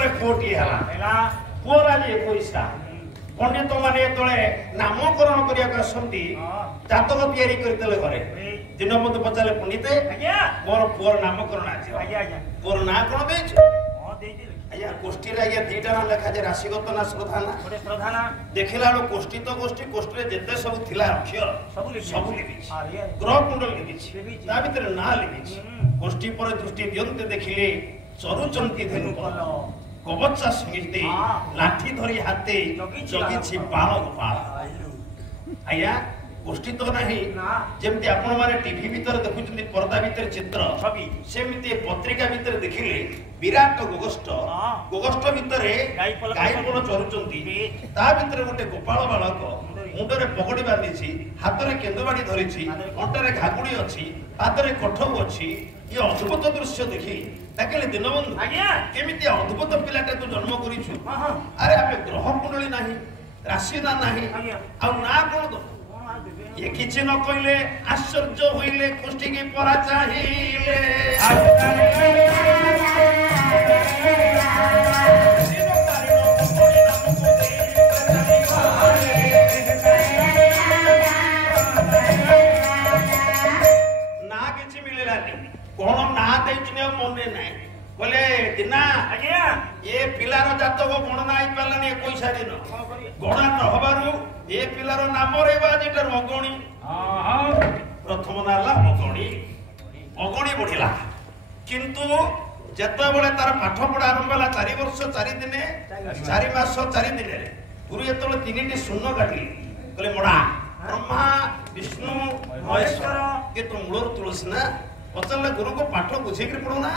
पर कोटी हला पूरा जे पैसा पंडित माने तळे नामकरण करिया कसंती जातक तयारी करतेले घरे दिन मत पचाले पंडिते आज्ञा मोर पुअर नामकरण आछि आज्ञा आज्ञा पुअर ना कोन देछ हां देइ दे आज्ञा कोष्ठी रे आज्ञा दीटा ना लेखा जे राशिगत ना श्रद्धाना बडे श्रद्धाना देखिला लो कोष्ठी तो कोष्ठी रे जेते सब थिला अक्षर सब लिखि ग्रह कुंडल लिखि ता भीतर ना लिखि कोष्ठी पर दृष्टि दियंते देखिले चरुचंती धेनु कबच्चा संगीते लाठी धरी हाते जगी बाल गोपाल आया गोष्ठी तो नहीं जेमती आपण माने टीवी भीतर देखुचंती पर्दा भीतर चित्र छवि सेमिते पत्रिका भीतर देखिले विराट गोगष्ट भीतर गायपल चरुचंती ता भीतर गोटे गोपाल बालक मुंडरे पगड़ी बांधीछि हातरे केंदुबाड़ी धरिछि अंटरे घागुड़ी अछि हातरे कठौ अछि ये अद्भुत दृश्य देखि ताकेले दिनबंधु आज्ञा केमिति अद्भुत पिलाटा तू जन्म करिछु अरे आबे ग्रह कुंडली नाही राशि ना नाही आ ना कोन दो ये किछि न कइले आश्चर्य होइले कुष्ठी की परा चाहिले ना किछि मिलेलानी कोन ना देइछने मने नाही बोले दिना आज्ञा ये पिलार जातक गणना आइ पालानी 21 दिन गणना न हबारु ए पिलार नाम रेबा जेटर अगणी प्रथम नाला अगणी बढ़िला किंतु जेते बेले तार पाठ पढ़ा आरंभ होला 4 वर्ष 4 दिने 4 मास 4 दिने गुरु एतले तीनटी शून्य काटिले कहले मोडा ब्रह्मा विष्णु महेश्वर के तो मूलर तुलसी ना पचल गुरु को पाठ बुझे के पढ़ो ना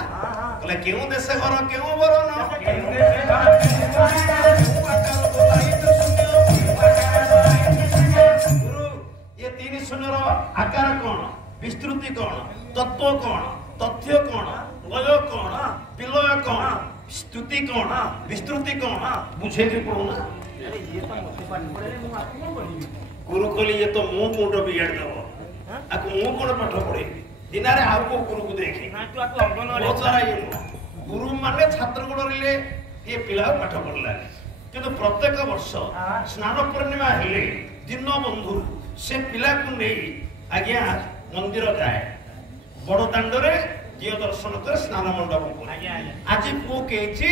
कहले केउ देशे घर केउ बरन गुरु ये तीन शून्यर आकार कौन विस्तृति कौन तत्व कौन तथ्य कौन लय कौन विलय कौन स्तुति कौन विस्तृति कौन बुझे के पढ़ो ना अरे ये तो मते पाठ पढ़े मु आपको बोली गुरु कहले ये तो मु मुंड बिगाड़ दबो आको मु कोन पाठ पढ़े दिनारे आउ को गुरु को देखे ना तू आको अंगन वाले बहुत सारा ये गुरु माने छात्र गुण रिले ये पिला पाठ पढ़ला किंतु प्रत्येक वर्ष स्नान पूर्णिमा हेले दिन बंधु से पिला को नहीं आज्ञा मंदिर जाए बड़ दांड रे दियो दर्शन कर स्नान मंडप को आज पु केछि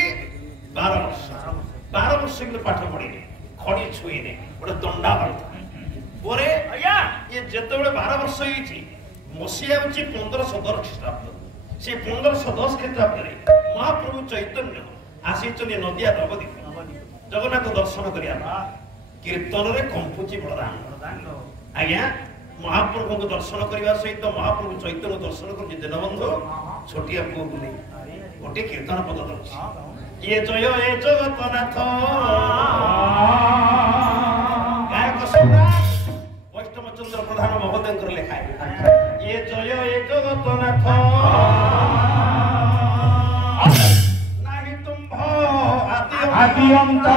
12 वर्ष के पाठ पढ़ी खड़ी छुईने गोटे दंडा परे आज्ञा ये जेतेबेले 12 वर्ष होईछि मसिया होछि 1510 ख्रीष्टाब्द से 1510 ख्रीष्टाब्द महाप्रभु चैतन्य आसीचनी नदिया द्रौपदी जगन्नाथ दर्शन करिया कीर्तन रे कंपुची बड़दान आज्ञा महाप्रभु को दर्शन करने सहित महाप्रभु चैतन्य दर्शन कर दीनबंधु छोटिया पुओ को नहीं गोटे कीर्तन पद दर्शन ये जगतनाथ गायक सम्राट वैष्णव चंद्र प्रधान महोदय लेखा ये जगतनाथ नाही तुम आदि अंत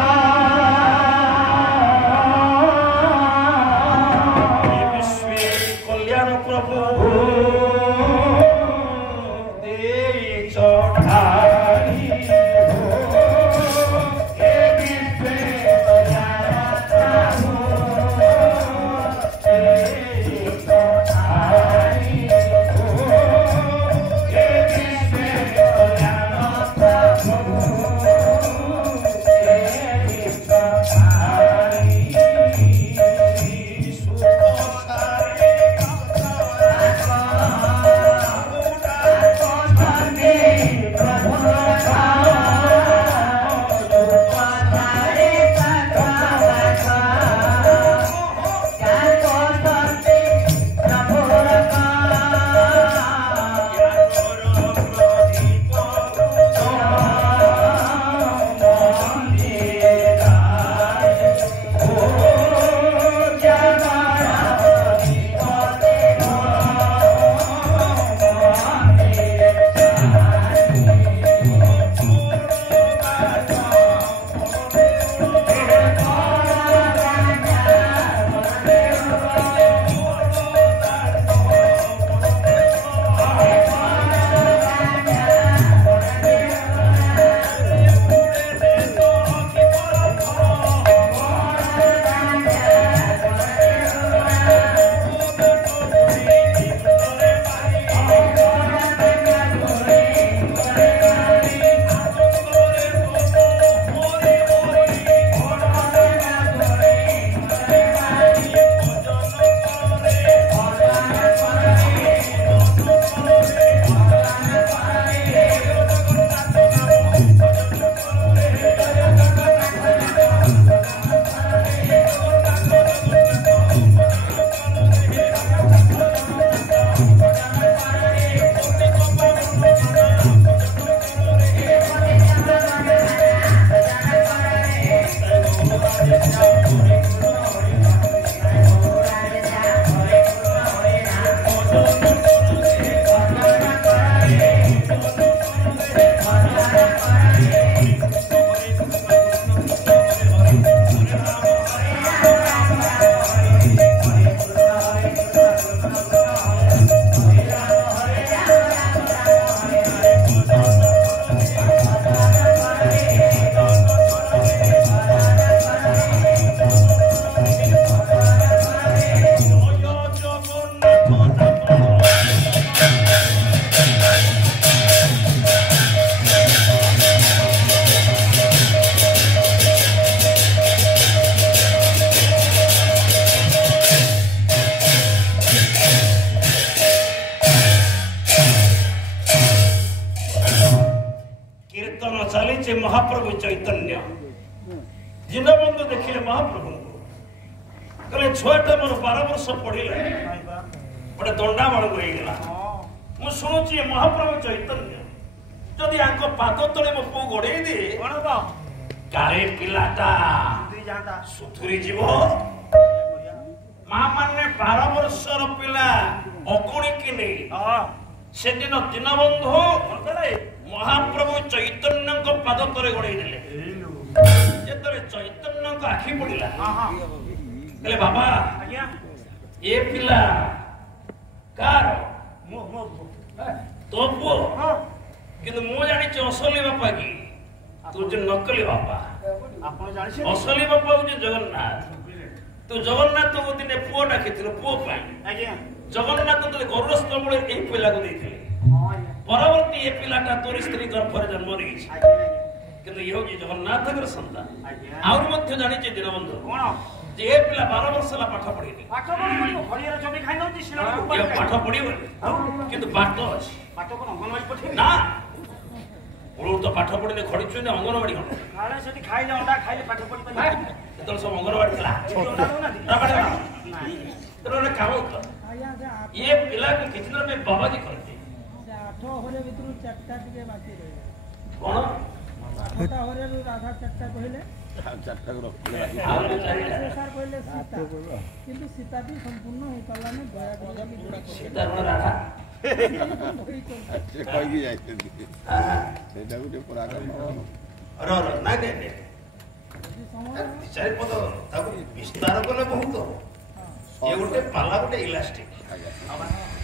महाप्रभु चैतन्य दीनबंधु देखिले महाप्रभु कहले छुआटा मोर 12 वर्ष पढ़िले गोटे दंडा माड़ गला मु शुणुची महाप्रभु चैतन्य जदि आंको पाद तले मो पु गोड़े दे कारे पिलाटा सुधुरी जीव मां माने 12 वर्षर पिला अगुणी कि नहीं से दिन दीनबंधु महाप्रभु चैतन्य को पाद तले गोड़े देले जेतरे चैतन्य को आखि पड़िला कहले बाबा ये पिला कार तो पुओ किंतु मु जानी असली बापा की तू जो नकली बापा असली बापा हूँ जगन्नाथ तू जगन्नाथ को दिन पुओ डाकी पुओ जगन्नाथ तो गरुड़ स्तंभ यही पिला को देते परवर्ती ये पिलाटा तोरी स्त्री गर्भर जन्म नहीं किंतु ये हूँ जगन्नाथ संतान आउर मध्य जानी दीनबंधु जे ए पिला 12 वर्ष ला पाठ पढ़िनी हरियर जमी खाइ नउची सिला ये पाठ पढ़िबो किंतु पाठ अछि पाठ कोन अंगनवाड़ी पठे ना ओळू तो पाठ पढ़िने खड़ी छु ने अंगनवाड़ी कोन काले सेठी खाइले अंडा खाइले पाठ पढ़ि पाइ तो सब अंगनवाड़ी चला अंडा दो ना नहीं तो ने काम कर ये पिला को कितना में बाबा जी करते 8 होरे भितरु चारटा टिके बाकी रहे कोन 8टा होरे राधा चारटा कहले चारटा को सर कहले सीता किंतु सीता भी संपूर्ण हो पाला ने दया करके जोड़ा सीता रो राधा से कोई भी जाइते सेटा गुटे पुरा कर अरे ना दे दे चार पद ताको विस्तार कले बहुत ये गुटे पाला गुटे इलास्टिक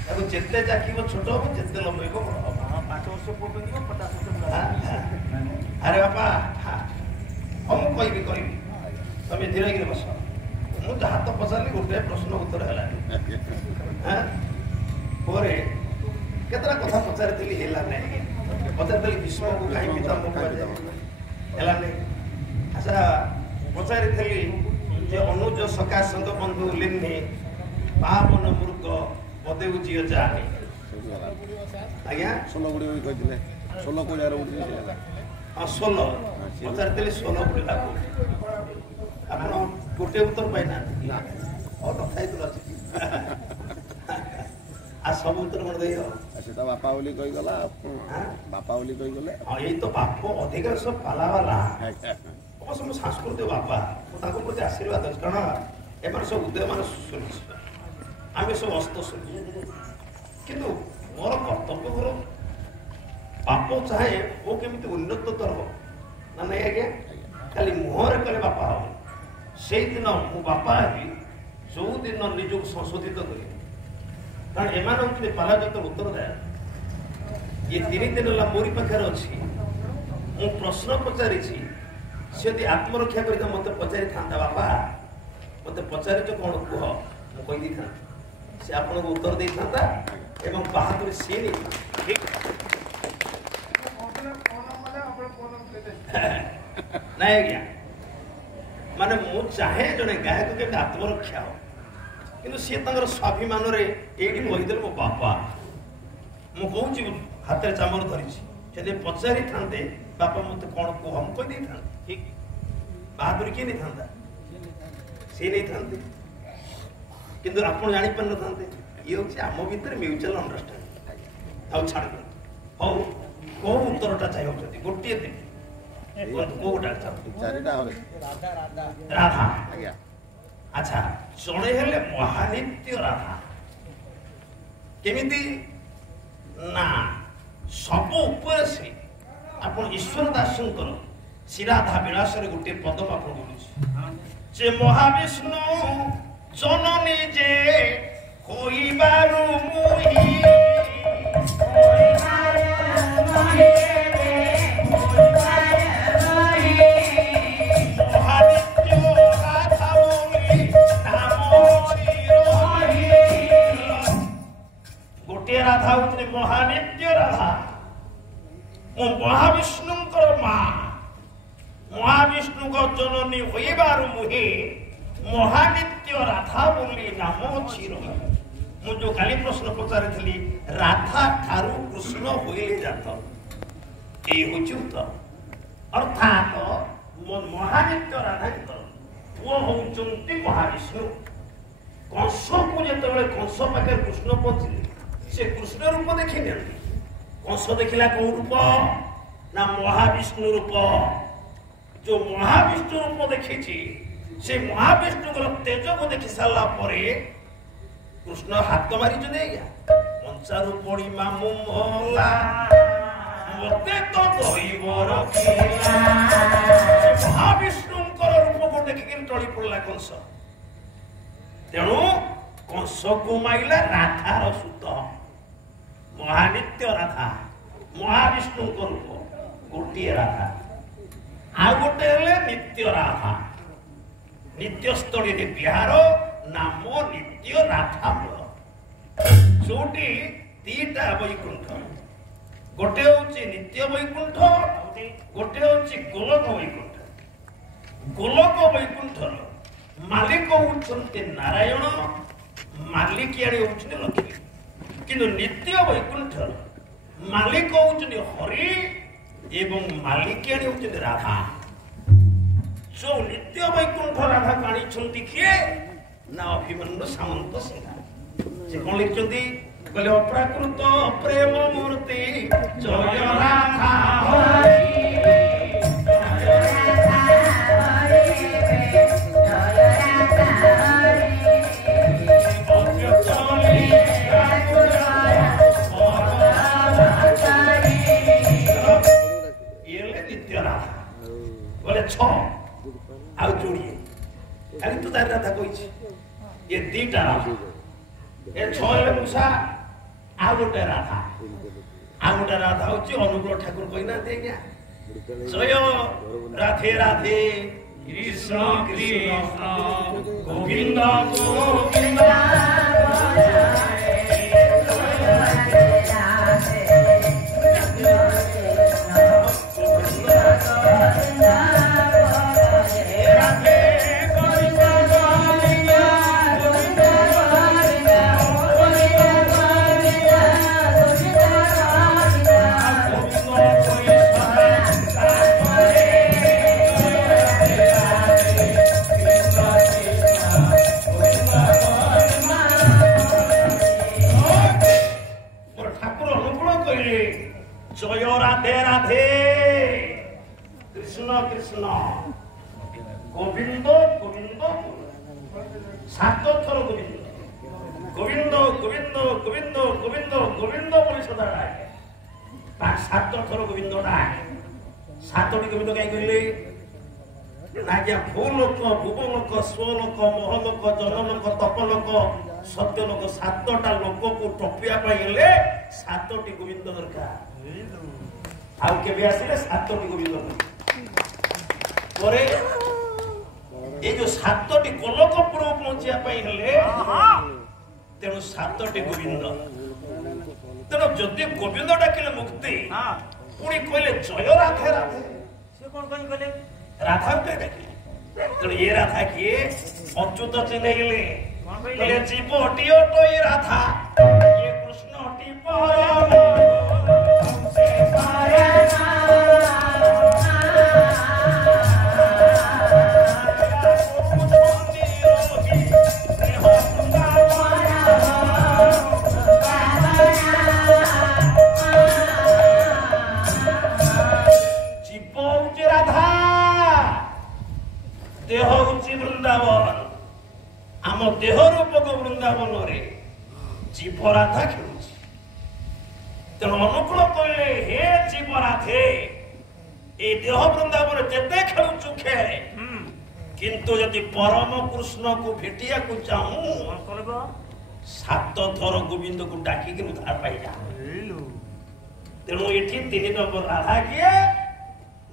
ताको जेते जाकीबो छोटो हो जेते लंबेबो बड़ हो 5 वर्ष पूर्व 50 वर्ष अरे बापा हम कोई भी तमे धीरे धीरे बस मु जहाँ तो पचारि गोटे प्रश्न उत्तर है पोरे केतरा कथा पचारि हेला नहीं पचारि विष्णु को कहीं पितामह को हेला नहीं अच्छा पचारि जे अनुज सका संग बंधु लिन्नी पावन मूर्ख पदेउ जियो जाने आज्ञा 16 गुडी भी कहथिले 16 को यार उठी से हां 16 पचारि 16 गुडी लागो आपण गोटे उत्तर पाइना ना और कथाई तो आ सब उत्तर मन देयो सेटा बापा बोली कहि गला बापा बोली कहि गले हां यही तो बाप अधिकांश पाला वाला सब सांस्कृतिक बापा ताको प्रति आशीर्वाद अछि कारण एमन सब उदयमान सुनिछ आमे सब अस्त सुनिछ किंतु मोर कर्तव्य करो बाप चाहे वो केमिति उन्नततर हो ना नहीं आज्ञा खाली मुहर कले बापा हो से दिन मु बापा भी जो दिन निजक संशोधित करे कारण एमान होते पाला जो उत्तर दे ये 3 दिन ला मोरी पाखर अछि मु प्रश्न पचारि छी से आत्मरक्षा कर मत पचारि था बापा मत पचारि जो कौन कह मु कहि दी था से आपन को उत्तर दे था एवं बहादुर से नहीं ठीक नहीं गया माने मु चाहे जने गायक के आत्मरक्षा हो किंतु सी तंगर स्वाभिमान रे एडी कहि मो बापा मु कहूची हाथ रे चामर धरि छी पचारि थांते बापा मत कौन को हम कहि दी था ठीक बहादुर के नहीं था से नहीं थांते किंतु आपण जानि पन थांते ये होची आम भीतर म्यूचुअल अंडरस्टैंडिंग आउ छाड़ हो को उत्तरटा चाहिए होती गोटे दिन कोटा चारिटा हो राधा आज्ञा अच्छा जड़े हेले महानित्य राधा केमिति ना सब ऊपर से आपण ईश्वर दासंकर श्रीराधा विलास रे गोटे पद आपण बोलुछि जे महाविष्णु जननी जे होइबारु मुही गोटे राधा होती महानित्य राधा मो महाविष्णुंकर मां महाविष्णु को जननी होइबारु मुहे महानित्य राधा बोली नाम अछि मु जो काली प्रश्न पचारि राधा ठारू कृष्ण होइले जात ए होची उत्तर अर्थात महानित्य राधांकर पुओ होउचंती महाविष्णु कंस को जेतेबेले कंस पाखे कृष्ण पहुंचले से कृष्ण रूप देखी दियंती कंस देखिला कौ रूप ना महाविष्णु रूप जो महाविष्णु रूप देखी से महाविष्णु तेज को देखी सारा कृष्ण हाथ मारी मंचारू पड़ी मामू मोला मते तो दईवर महाविष्णु रूप को देखिक टली पड़ा कंस तेणु कंस को माइला राधार सुत महानित्य राधा महाविष्णु रूप गोटे राधा आ गोटे नित्य राधा नित्य स्थली विहार नाम नित्य राधा जोटी दीटा वैकुंठ गोटे होची नित्य वैकुंठ गोटे होची गोलक वैकुंठ गोलक वैकुंठर मालिक होउछन्ते नारायण मालिकियाणी होउछन्ते लक्ष्मी किंतु नित्य वैकुंठर मालिक होउछन्ते हरि एवं मालिकियाणी होउछन्ते राधा जो नित्य वैकुंठ राधा काणी छन्ती किए ना अभिमन्यु सामंत सिंह से कौन लिखते कहले अप्राकृत प्रेम मूर्ति जय राधा नित्य राधा बोले आउ जोड़िए खाली तो तार राधा कही ये दीटा राधा ए छले मुसा आ गोटे राधा होची अनुकूल ठाकुर कहना देगा जय राधे राधे कृष्ण कृष्ण गोविंद गोविंद जय राधे राधे कृष्ण कृष्ण गोविंद गोविंद सात थर गोविंद गोविंद गोविंद गोविंद गोविंद गोविंद बोली सदा डाके सात थर गोविंद डाके सातटी गोविंद कहीं कहले ना क्या भूलोक भुवलोक स्वलोक महलोक जनलोक तपलोक सत्यलोक सातटा लोक को टपिया पाइले सातटी गोविंद दरकार आउ के आसिले सातटी गोविंद परे ये जो सातटी गोलकपुर पहुंचा हेले तेणु सातटी गोविंद तेणु जदि गोविंद डाकिले मुक्ति पुणी कहले जय राधे राधे से कौन कहीं कहले राधा पे डाकिले तेणु ये राधा किए अच्युत चिन्हले कहले जीवटी अटो ये राधा ये कृष्णटी परम देह हूँ वृंदावन आम देह रूपक वृंदावन रे जीव राधा खेलु तेणु अनुकूल कहले हे जीव राधे ये देह वृंदावन जेते खेलुचु खेले किंतु यदि परम कृष्ण को भेटिया को चाहूं सात थर गोविंद को डाकिक उद्धार पाई जा तेणु ये 3 नंबर राधा किए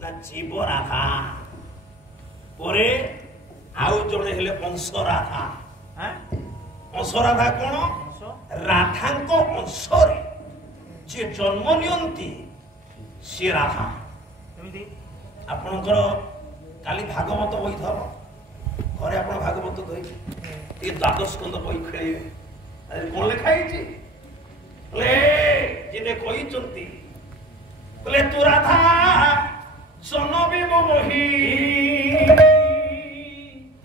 ना जीव राधा परे आउ जड़े हेले अंश राधा अंश राधा कौन राधा को अंश जे जन्म नियंती सी राधा आपणकर काली भागवत बही थर घरे आप भागवत धोई द्वादश स्कंद बही खेले कौन लिखाई जिने कही तू राधा জনবী মোহি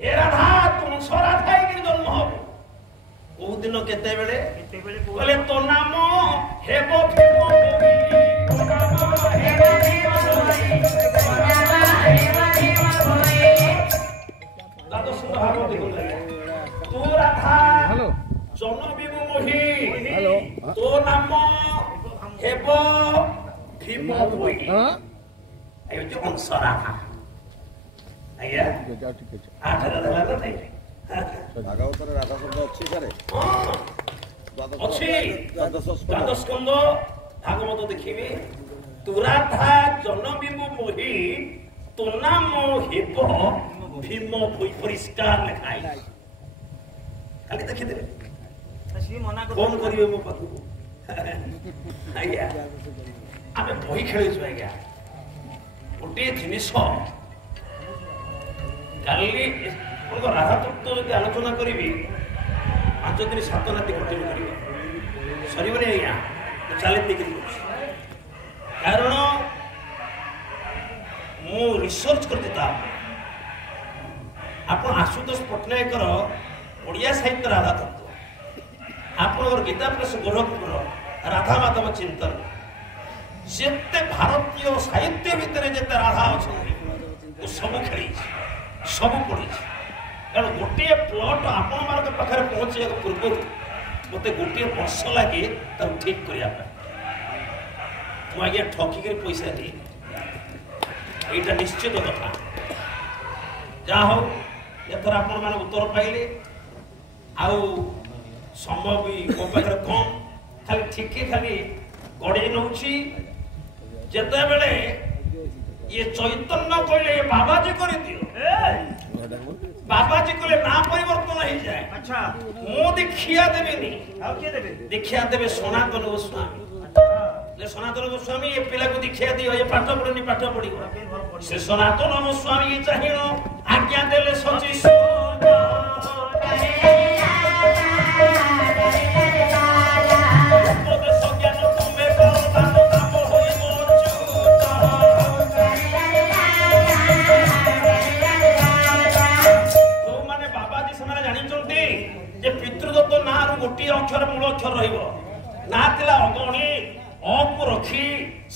এ রাধা তুমি সরা থাইকি জন্ম হব কোন দিন কেতেবেলে বলে তো নাম হেব ভীম মোহি তো নাম হেব ভীম মোহি দাদা সুন্দর ভাগবতী বলে তো রাধা জনবী মোহি তো নাম হেব ভীম মোহি এই হচ্ছে অংশরাধা আজ্ঞা আঠারা রাধা নাই ভাগবতরে রাধা শব্দ ଅଛି ସାରେ ଅଛି দ্বাদশ স্কন্ধ ভাগবত ଦେଖିବେ ତୁ ରାଧା ଜନବିବୁ ମୋହି ତୋ ନାମ ହେବ ଭୀମ ଭୋଇ ପରିଷ୍କାର ଲେଖା ହେଇଛି ଖାଲି ଦେଖିଦେବେ ଫୋନ କରିବେ ମୋ ପାଖକୁ ଆଜ୍ଞା ଆମେ ବହି ଖେଳୁଛୁ ଆଜ୍ଞା ଗୋଟିଏ ଜିନିଷ କାଲି ରାଧା ତତ୍ତ୍ୱ ଯଦି ଆଲୋଚନା କରିବି 5 ଦିନ 7 ରାତି କଣ୍ଟିନ୍ୟୁ କରିବ ସରିବନି ଆଜ୍ଞା ମୁଁ ଚ୍ୟାଲେଞ୍ଜ ଦେଇକି କହୁଛି କାରଣ ମୁଁ ରିସର୍ଚ୍ଚ କରିଛି ତା ଆପଣ ଆଶୁତୋଷ ପଟ୍ଟନାୟକର ଓଡ଼ିଆ ସାହିତ୍ୟ ରାଧା ତତ୍ତ୍ୱ ଆପଣଙ୍କର ଗୀତା ପ୍ରେସ ଗୋରଖପୁର ରାଧା ମାଧବ ଚିନ୍ତନ ଯେତେ ଭାରତୀୟ ସାହିତ୍ୟ ଭିତରେ ଯେତେ ରାଧା ଅଛନ୍ତି ମୁଁ ସବୁ ଖେଳିଛି ସବୁ ପଢ଼ିଛି କାରଣ ଗୋଟିଏ ପ୍ଲଟ୍ ଆପଣମାନଙ୍କ ପାଖରେ ପହଞ୍ଚିବାକୁ ପୂର୍ବରୁ ମୋତେ ଗୋଟିଏ ବର୍ଷ ଲାଗେ ତାକୁ ଠିକ୍ କରିବା ପାଇଁ ମୁଁ ଆଜ୍ଞା ଠକିକିରି ପଇସା ଦିଏ ଏଇଟା ନିଶ୍ଚିତ କଥା ଯାହା ହଉ ଏଥର ଆପଣମାନେ ଉତ୍ତର ପାଇଲେ ଆଉ ସମୟ ବି ମୋ ପାଖରେ କମ୍ ଖାଲି ଠିକ୍ ଖାଲି ଗଡ଼େଇ ନେଉଛି ଯେତେବେଳେ ଇଏ ଚୈତନ୍ୟ କହିଲେ ଏ ବାବାଜୀ କରିଦିଅ ବାବାଜୀ କହିଲେ ନା ପରିବର୍ତ୍ତନ ହେଇଯାଏ ମୁଁ ଦୀକ୍ଷା ଦେବିନି ଆଉ କିଏ ଦେବେ ଦୀକ୍ଷା ଦେବେ ସନାତନ ଗୋସ୍ୱାମୀ ସନାତନ ଗୋସ୍ୱାମୀ ଏ ପିଲାକୁ ଦୀକ୍ଷା ଦିଅ ଏ ପାଠ ପଢୁନି ପାଠ ପଢିବ ସେ ସନାତନ ଗୋସ୍ୱାମୀ ଚାହିଁବ ଆଜ୍ଞା ଦେଲେ ସଚି ଗୋଟିଏ ଅକ୍ଷର ମୂଳ ଅକ୍ଷର ରହିବ ନା ଥିଲା ଅଗଣୀ ଅକୁ ରଖି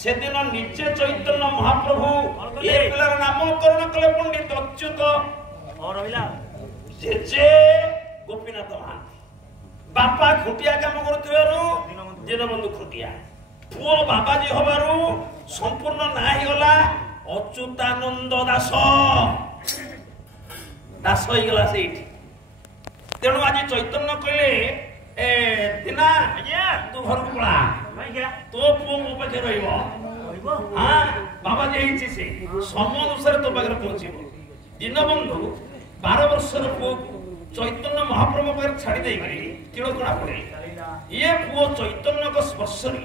ସେଦିନ ନିଜେ ଚୈତନ୍ୟ ମହାପ୍ରଭୁ ଏ ପିଲାର ନାମକରଣ କଲେ ପଣ୍ଡିତ ଅଚ୍ୟୁତ ଜେଜେ ଗୋପୀନାଥ ମହାନ୍ତି ବାପା ଖୁଣ୍ଟିଆ କାମ କରୁଥିବାରୁ ଦୀନବନ୍ଧୁ ଖୁଣ୍ଟିଆ ପୁଅ ବାବାଜୀ ହବାରୁ ସମ୍ପୂର୍ଣ୍ଣ ନାଁ ହେଇଗଲା ଅଚ୍ୟୁତାନନ୍ଦ ଦାସ ଦାସ ହେଇଗଲା ସେଇଠି ତେଣୁ ଆଜି ଚୈତନ୍ୟ କହିଲେ ଏ ଦିନା ଆଜ୍ଞା ତୁ ଘରକୁ ପଳା ତୋ ପୁଅ ମୋ ପାଖରେ ରହିବ ହଁ ବାବାଜୀ ହେଇଛି ସେ ସମୟ ଅନୁସାରେ ତୋ ପାଖରେ ପହଞ୍ଚିବ ଦୀନବନ୍ଧୁ 12 ବର୍ଷର ପୁଅକୁ ଚୈତନ୍ୟ ମହାପ୍ରଭୁ ପାଖରେ ଛାଡ଼ି ଦେଇକରି ତିଳକଣା ପଡେ ଇଏ ପୁଅ ଚୈତନ୍ୟଙ୍କ ସ୍ପର୍ଶରେ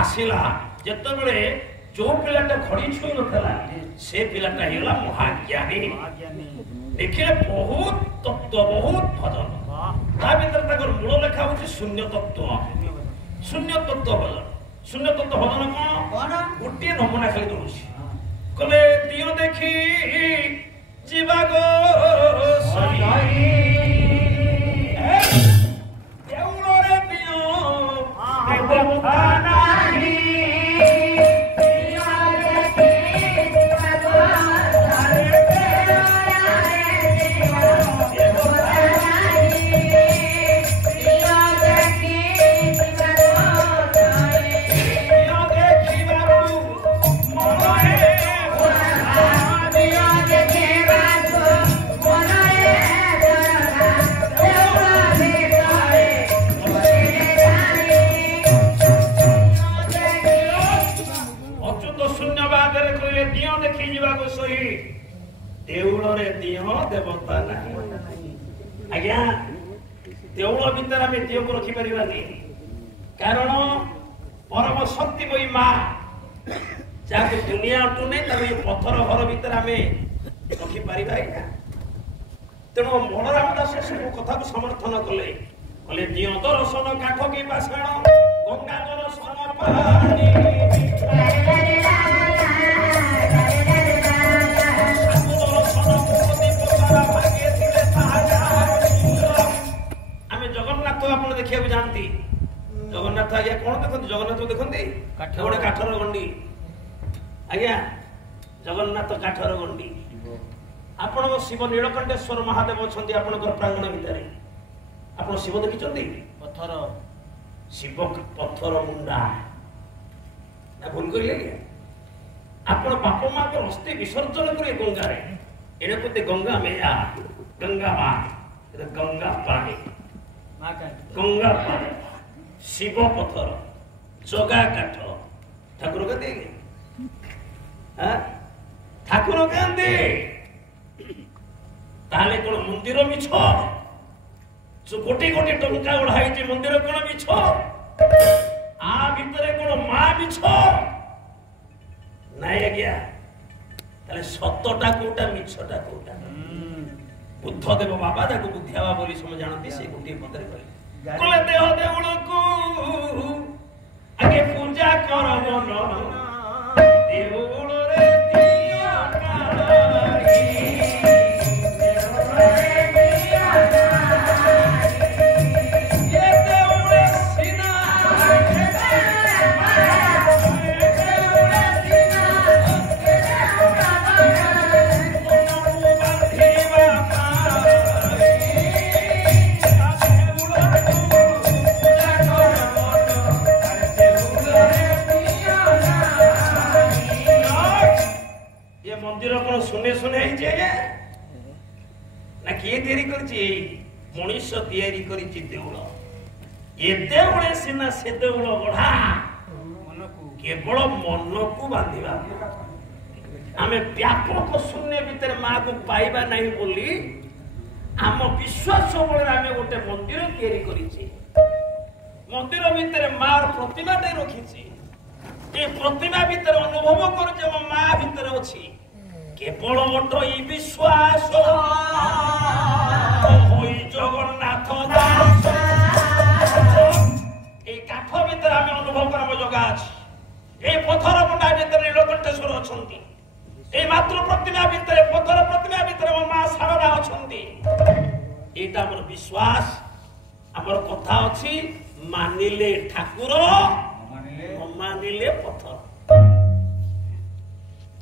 ଆସିଲା ଯେତେବେଳେ ଯୋଉ ପିଲାଟା ଖଡି ଛୁଇଁ ନଥିଲା ସେ ପିଲାଟା ହେଇଗଲା ମହାଜ୍ଞାନୀ ଦେଖିଲେ ବହୁତ ତତ୍ତ୍ୱ ବହୁତ ଭଜନ ତା ଭିତରେ ତାଙ୍କର ମୂଳ ଲେଖା ହଉଛି ଶୂନ୍ୟ ତତ୍ତ୍ୱ ଭଜନ ଶୂନ୍ୟ ତତ୍ତ୍ୱ ଭଜନ କଣ ଗୋଟିଏ ନମୁନା ଖାଲି ଦଉଛି କହିଲେ ଦିଅ ଦେଖି ଯିବା ଗো ଦେଉଳରେ ଦିଅ ଦେବତା ନାହିଁ ଦେଉଳରେ ଦିଅ ଦେବତା ନାହିଁ ଆଜ୍ଞା ଦେଉଳ ଭିତରେ ଆମେ ଦିଅକୁ ରଖିପାରିବାନି କାରଣ ପରମ ଶକ୍ତି ବହି ମା ଯାହାକୁ ଦୁନିଆ ଅଟୁନି ତାକୁ ଏ ପଥର ଘର ଭିତରେ ଆମେ ରଖିପାରିବା ଆଜ୍ଞା ତେଣୁ ବଳରାମ ଦାସ ସବୁ କଥାକୁ ସମର୍ଥନ କଲେ କହିଲେ ଦିଅ ଦର୍ଶନ କାଠ କି ପାଷାଣ ଗଙ୍ଗା ଦର୍ଶନ ପାଣି ଗୋଟେ କାଠର ଗଣ୍ଡି ଆଜ୍ଞା ଜଗନ୍ନାଥ କାଠର ଗଣ୍ଡି ଆପଣଙ୍କ ଶିବ ନୀଳକଣ୍ଠେଶ୍ୱର ମହାଦେବ ଅଛନ୍ତି ଆପଣଙ୍କର ପ୍ରାଙ୍ଗଣ ଭିତରେ ଆପଣ ଶିବ ଦେଖିଛନ୍ତି ପଥର ଶିବ ପଥର ମୁଣ୍ଡା ଭୁଲ କହିଲେ ଆଜ୍ଞା ଆପଣ ବାପା ମାଙ୍କର ଅସ୍ଥି ବିସର୍ଜନ କରିବେ ଗଙ୍ଗାରେ ଏଣେ କହତେ ଗଙ୍ଗା ମେୟା ଗଙ୍ଗା ମା ଗଙ୍ଗା ପାଣି ଗଙ୍ଗା ପାଣି ଶିବ ପଥର ଜଗା କାଠ ଠାକୁର କାନ୍ଦି ଠାକୁର କାନ୍ଦି ତାହେଲେ କଣ ମନ୍ଦିର ମିଛ କୋଟି କୋଟି ଟଙ୍କା ଉଡ଼ା ହେଇଛି ମନ୍ଦିର କଣ ମିଛ ଆ ଭିତରେ କଣ ମା ମିଛ ନାଇଁ ଆଜ୍ଞା ତାହେଲେ ସତଟା କୋଉଟା ମିଛଟା କୋଉଟା ବୁଦ୍ଧଦେବ ବାବା ତାକୁ ବୁଦ୍ଧିଆବା ବୋଲି ସମସ୍ତେ ଜାଣନ୍ତି ସେ ଗୋଟିଏ ପଦରେ କହିଲେ କହିଲେ ଦେହ ଦେଉଳକୁ ଆଗେ ପୂଜା କର ମନ ଦେଉଳରେ ଦିଅ ନାରୀ ମନ୍ଦିର କଣ ଶୂନ୍ୟ ଶୂନ୍ୟ ହେଇଛି ଆଜ୍ଞା ନା କିଏ ତିଆରି କରିଛି ମଣିଷ ତିଆରି କରିଛି ଦେଉଳ ଏ ଦେଉଳେ ସିନା ସେ ଦେଉଳ ଗଢା କେବଳ ମନକୁ ବାନ୍ଧିବା ଆମେ ବ୍ୟାପକ ଶୂନ୍ୟ ଭିତରେ ମାକୁ ପାଇବା ନାହିଁ ବୋଲି ଆମ ବିଶ୍ୱାସ ବଳରେ ଆମେ ଗୋଟେ ମନ୍ଦିର ତିଆରି କରିଛେ ମନ୍ଦିର ଭିତରେ ମାର ପ୍ରତିମାଟେ ରଖିଛି ଏ ପ୍ରତିମା ଭିତରେ ଅନୁଭବ କରୁଛେ ମୋ ମା ଭିତରେ ଅଛି କେବଳ ଗୋଟେ ଇ ବିଶ୍ୱାସ ହୋଇ ଜଗନ୍ନାଥ ଦାସ এই কাঠ ভিতরে আমি অনুভব করব জগা আছে এই পথর মুন্ডা ভিতরে নীলকণ্ঠেশ্বর অছন্তি এই মাত্র প্রতিমা ভিতরে পথর প্রতিমা ভিতরে ମୋ মা শারদা অছন্তি এইটা আমার বিশ্বাস আমার কথা আছে মানিলে ঠাকুর মানিলে পথর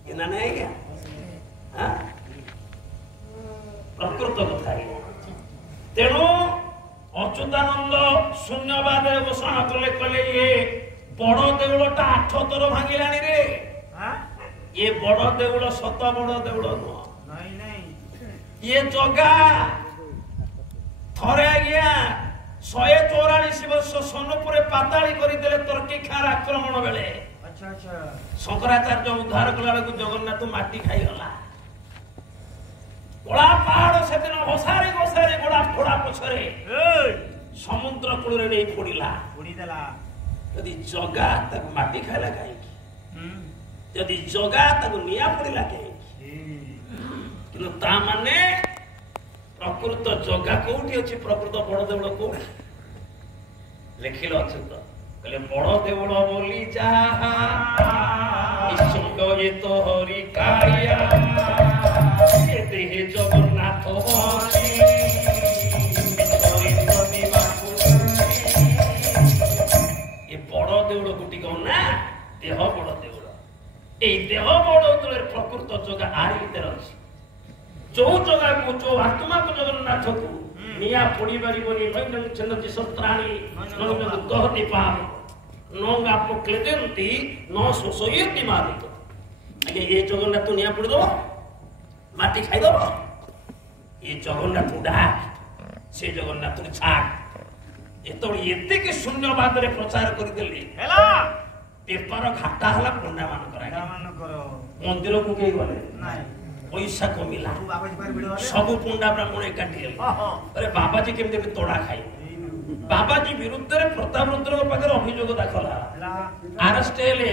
কিনা নাই আজ্ঞা প্রকৃত কথা তেণু অচ্যুতানন্দ শূন্যবাদ ঘোষণা কলে কলে ইয়ে বড় দেউলটা 8 থর ভাঙিলানি রে ইয়ে বড় দেউল শত বড় দেউল নয় ইয়ে জগা থরে আজ্ঞা 144 বর্ষ সোনপুরে পাতাড়ি করে দেলে তর্কি খার আক্রমণ বেলে শঙ্করাচার্য উদ্ধার কলা বেলକୁ জগন্নাথ মাটি খাইগলা গোড়া পাহাড় সেদিন ঘোষারি ঘোষারি গোড়া ফোড়া পছরে সমুদ্র কূଳରେ নেই ফোড়িলা যদি জগা তাকে মাটি খাইলা কাহিଁକି যদি জগা তাকে নিয়া পড়িলা কাহিଁକି কিন্তু তা মানে প্রকৃত জগা কোଉଠି ଅଛି প্রকৃত বড় দেউଳ কোଉଠି লেখিল ଅଛି ତ କହିଲେ ବଡ ଦେଉଳ ବୋଲି ଯାହା ନିଶ୍ଚୟ ଏ ତ ହରି କାଳିଆ ଏ ଦେହେ ଜଗନ୍ନାଥ ଅଛି ଏ ବଡ ଦେଉଳ କୋଉଠି କଣ ନା ଦେହ ବଡ ଦେଉଳ এই ଦେହ ବଡ ଦେଉଳରେ ପ୍ରକୃତ ଜଗା ଆରି ଭିତରେ ଅଛି ଯୋଉ ଜଗାକୁ ଯୋଉ ଆତ୍ମାକୁ ଜଗନ୍ନାଥକୁ ନିଆ ପୋଡ଼ି ପାରିବନି ନୈନଂ ଛନ୍ଦତି ସତ୍ରାଣି ନୈନଂ ଦହତି ପାପ ନଙ୍ଗ ଆପକ୍ଲେଦନ୍ତି ନ ଶୋଷୟତି ମାରିତ ଆଜ୍ଞା ଏ ଜଗନ୍ନାଥ ନିଆ ପୋଡ଼ି ଦବ ମାଟି ଖାଇଦବ ଏ ଜଗନ୍ନାଥ ଡାକ ସେ ଜଗନ୍ନାଥକୁ ଛାକ ଯେତେବେଳେ ଏତିକି ଶୂନ୍ୟବାଦରେ ପ୍ରଚାର କରିଦେଲେ ହେଲା ବେପାର ଘାଟା ହେଲା ପଣ୍ଡା ମାନଙ୍କର ମନ୍ଦିରକୁ କେହି ଗଲେ पैसा कमिला सब पुंडा ब्राह्मण एकाठी अरे बाबाजी केमती तोड़ा खाई बाबाजी विरुद्ध प्रताप रुद्र पाखे अभियोग दाखल आरेस्ट हेले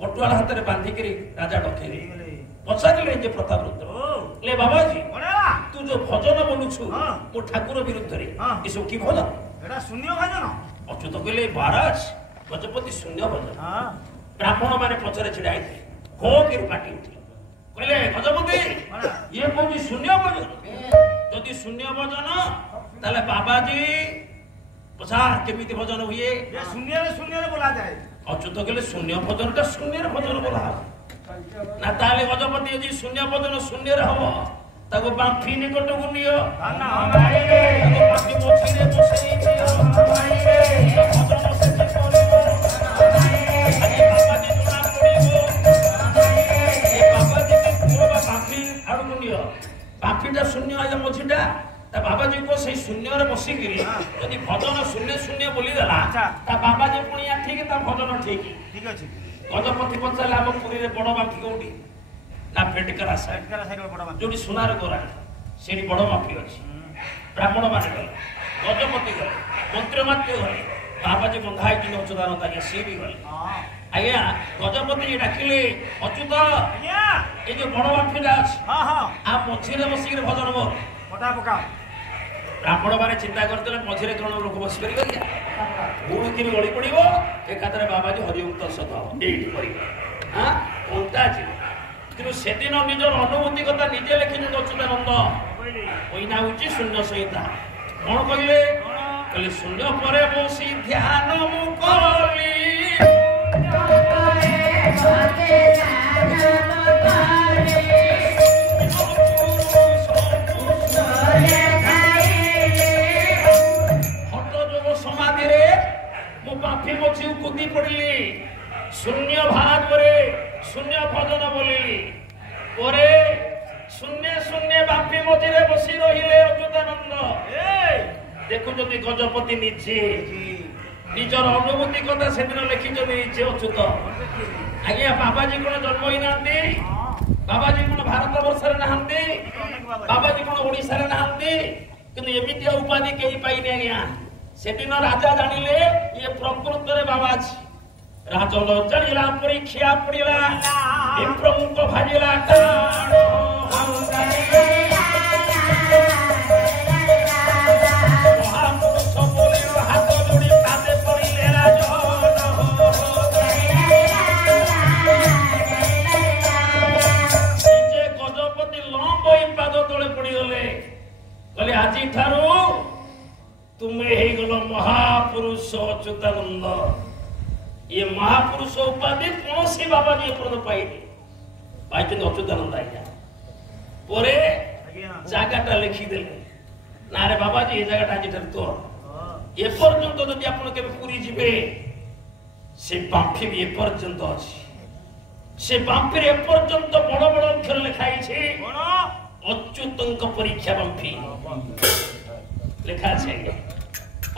कटुआल हाथ में बांधिक राजा डकेले पचारे जे प्रताप रुद्र ले बाबाजी तू जो भजन बोलुछु मो ठाकुर विरुद्ध रे ये सब की भजन एटा शून्य भजन अच्युत कहले महाराज गजपति शून्य भजन ब्राह्मण माने पचरे छिड़ा आइथे हो कि पाटी उठी कहले गजपति ये कोई शून्य भजन यदि शून्य भजन ताले बाबाजी ପଚାର କେମିତି ଭଜନ ହୁଏ? ଶୂନ୍ୟରେ ବୋଲା ଯାଏ। ଅଚ୍ୟୁତ କହିଲେ ଶୂନ୍ୟ ଭଜନଟା ଶୂନ୍ୟରେ ଭଜନ ବୋଲା ହବ ନା? ତାହେଲେ ଗଜପତି ଯଦି ଶୂନ୍ୟ ଭଜନ ଶୂନ୍ୟରେ ହବ ତାକୁ ବାମ୍ଫି ନିକଟକୁ ନିଅ, ତାକୁ ବାମ୍ଫି ମଝିରେ ବସେଇ ଦିଅ, ଭଜନ ସେଠି କରିବ। ବାବାଜୀ ଜଣା ପଡିବ, ବାବାଜୀ ପୁଅ ବା ବାମ୍ଫି ଆଡକୁ ନିଅ, ବାମ୍ଫିଟା ଶୂନ୍ୟ ଆଜ୍ଞା ମଝିଟା ତା ବାବାଜୀ କୁ ସେଇ ଶୂନ୍ୟରେ ବସିକିରି ଯଦି ଭଜନ ଶୂନ୍ୟ ଶୂନ୍ୟ ବୋଲିଦେଲା ତା ବାବାଜୀ ପୁଣି ଠିକ ତା ଭଜନ ଠିକ ଅଛି। ଗଜପତି ପଚାରିଲେ ଆମ ପୁରୀରେ ବଡ ବାମ୍ଫି କୋଉଠି? ନା ଭେଟିକାରା ସାଇଡ୍ ଯୋଉଠି ସୁନାର ଗୋରା ସେଠି ବଡ ବାମ୍ଫି ଅଛି। ବ୍ରାହ୍ମଣ ମାନେ ଗଲେ, ଗଜପତି ଗଲେ, ମନ୍ତ୍ରୀମାତ୍ୟ ଗଲେ, ବାବାଜୀ ବନ୍ଧା ହେଇଛି ଅଚ୍ୟୁତାନନ୍ଦ ଆଜ୍ଞା ସିଏ ବି ଗଲେ। ଆଜ୍ଞା ଗଜପତି ଡାକିଲେ ଅଚ୍ୟୁତ ଏଇ ଯୋଉ ବଡ ବାମ୍ଫିଟା ଅଛି ଆଉ ମଝିରେ ବସିକିରି ଭଜନ ବୋଲ। ବ୍ରାହ୍ମଣ ମାନେ ଚିନ୍ତା କରିଦେଲେ ମଝିରେ କଣ ଲୋକ ବସିପାରିବେ ଆଜ୍ଞା? ଗୁଡୁକିରି ଗଳି ପଡିବ ଏକାଥରେ ବାବାଜୀ ହରିଭକ୍ତ ସତ ଏଇଠି କରିବ କଣ୍ଟା ଯିବ। କିନ୍ତୁ ସେଦିନ ନିଜର ଅନୁଭୂତି କଥା ନିଜେ ଲେଖିଛନ୍ତି ଅଚ୍ୟୁତାନନ୍ଦ। ଏଇନା ହଉଛି ଶୂନ୍ୟ ସଂହିତା। କଣ କହିଲେ? କହିଲେ ଶୂନ୍ୟ ପରେ ବସି ଧ୍ୟାନ ମୁଁ କଲି, ସମାଧିରେ ମୁଁ ବାମ୍ଫି ମଝିକୁ କୁଦି ପଡିଲି, ଶୂନ୍ୟ ଭାବରେ ଶୂନ୍ୟ ଭଜନ ବୋଲିଲି। ପରେ ଶୂନ୍ୟ ଶୂନ୍ୟ ବାମ୍ଫି ମଝିରେ ବସି ରହିଲେ ଅଚ୍ୟୁତାନନ୍ଦ। ଦେଖୁଛନ୍ତି ଗଜପତି ନିଜେ ନିଜର ଅନୁଭୂତି କଥା ସେଦିନ ଲେଖିଛନ୍ତି ନିଜେ ଅଚ୍ୟୁତ। ଆଜ୍ଞା ବାବାଜୀ କଣ ଜନ୍ମ ହେଇନାହାନ୍ତି? ବାବାଜୀ କଣ ଭାରତ ବର୍ଷରେ ନାହାନ୍ତି? ବାବାଜୀ କଣ ଓଡିଶାରେ ନାହାନ୍ତି? କିନ୍ତୁ ଏମିତିଆ ଉପାଧି କେହି ପାଇନି ଆଜ୍ଞା। ସେଦିନ ରାଜା ଜାଣିଲେ ଇଏ ପ୍ରକୃତରେ ବାବାଜୀ। ରାଜନ ଜାଣିଲା ପରୀକ୍ଷା ପଡିଲା, ବିପ୍ରମୁଖ ଭାଜିଲା ମହାପୁରୁଷ ବୋଲିର ହାତ ଯୋଡି କାଦେ ପଡିଲେ ରାଜନ। ନିଜେ ଗଜପତି ଲମ୍ବ ହୋଇ ପାଦ ତଳେ ପଡିଗଲେ, କହିଲେ ଆଜି ଠାରୁ ତୁମେ ହେଇଗଲ ମହାପୁରୁଷ ଅଚ୍ୟୁତାନନ୍ଦ। ये महापुरुष उपाधि कौन सी बाबा जी एपर्यंत पाइनी पाइछन अच्युतानंद आज्ञा परे जागाटा लिखि देले ना रे बाबा जी ए जागाटा आज तो ए पर्यंत जदि आपण केबे पुरी जिबे से बांफी भी ए पर्यंत अछि से बांफी ए पर्यंत बड़ बड़ अक्षर लिखाई छे कोन अच्युतंक परीक्षा बांफी लिखा छे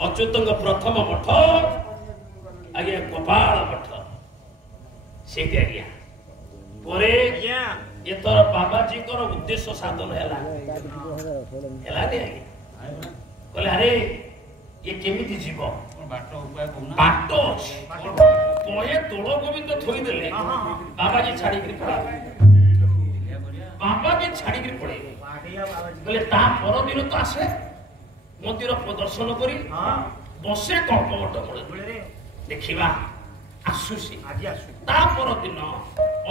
अच्युतंक प्रथम मठ आगे गोपाल मठ से आज्ञा परे ये तोर बाबाजी को उद्देश्य साधन हैला हैला दे कहले अरे ये केमिति जीव बाटो उपाय कोना बाटो कोए तोड़ गोविंद थोई देले बाबाजी छाड़ी के पड़ा बाबाजी छाड़ी के पड़े कहले ता पर दिन तो आसे मंदिर प्रदर्शन करी बसे कल्पवट पड़े देखिबा आसुसी आज आसु ता पर दिन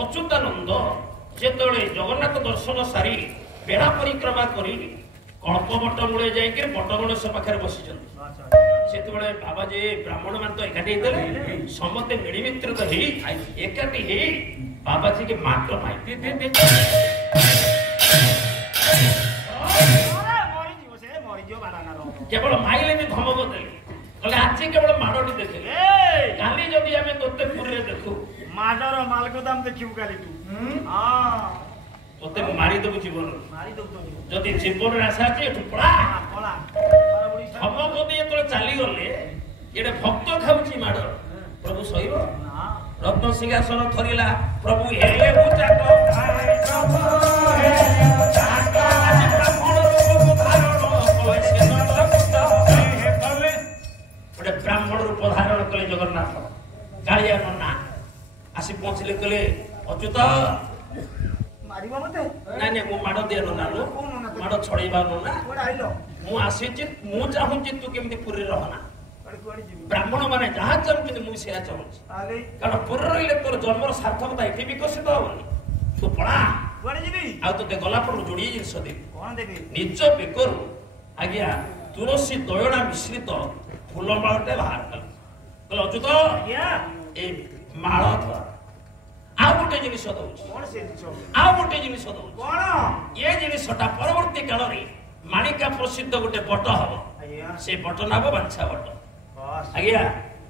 अच्युतानंद जेतळे जगन्नाथ दर्शन सारी बेड़ा परिक्रमा करी कल्पवट मूले जाई के बटगणेश पाखरे बसिचंती सेतबळे बाबाजी ब्राह्मण मान तो एकाठी देले समते मिडी मित्र तो हेई एकाठी हेई बाबाजी के माट माइती दे दे मरि जियो बाडाना केवल माइले भी धमक देले कहले आछि केवल माडोटी देखे काली जदि हमें तोते पुरी रे देखू माडर माल गोदाम देखिबू काली तू हां तोते मारी देबू जीवन जदि जीवन आशा अछि एठु पळा धमक दे तो चाली गले एडे भक्त खाउची माडर प्रभु सहिब रत्न सिंहासन थरिला प्रभु हेले उचाट भाई प्रभु हेले उचाट आज ब्राह्मण रूप धारण होय से नटपुत हे कले ओडे ब्राह्मण रूप धारण कले जगन्नाथ कालिया नन्ना आसी पहुंचले कले अच्युत मारिबा मते नै नै मो माडो दे नन्ना लो माडो छड़ीबा नन्ना कोडा आइलो मु आसी छि मु चाहू छि तू केमति पुरी रहना ब्राह्मण माने जहा चाहू मु से चाहू कारण पुरी रहिले तोर जन्मर सार्थकता एठी विकसित होबनी तू पळा कोडे जिबी आ तो ते गला पर जोडी जिंस दे कोन देबी निज बेकर आज्ञा तुलसी दयणा मिश्रित ଫୁଲ ମାଳଟେ ବାହାର କଲେ କହିଲେ ଅଚ୍ୟୁତ ଆଜ୍ଞା ଏ ମାଳ ଧର ଆଉ ଗୋଟେ ଜିନିଷ ଦଉଛି କଣ ସେ ଜିନିଷ ଆଉ ଗୋଟେ ଜିନିଷ ଦଉଛି କଣ ଏ ଜିନିଷଟା ପରବର୍ତ୍ତୀ କାଳରେ ମାଣିକା ପ୍ରସିଦ୍ଧ ଗୋଟେ ବଟ ହବ ଆଜ୍ଞା ସେ ବଟ ନାମ ବାଞ୍ଛା ବଟ ବାସ୍ ଆଜ୍ଞା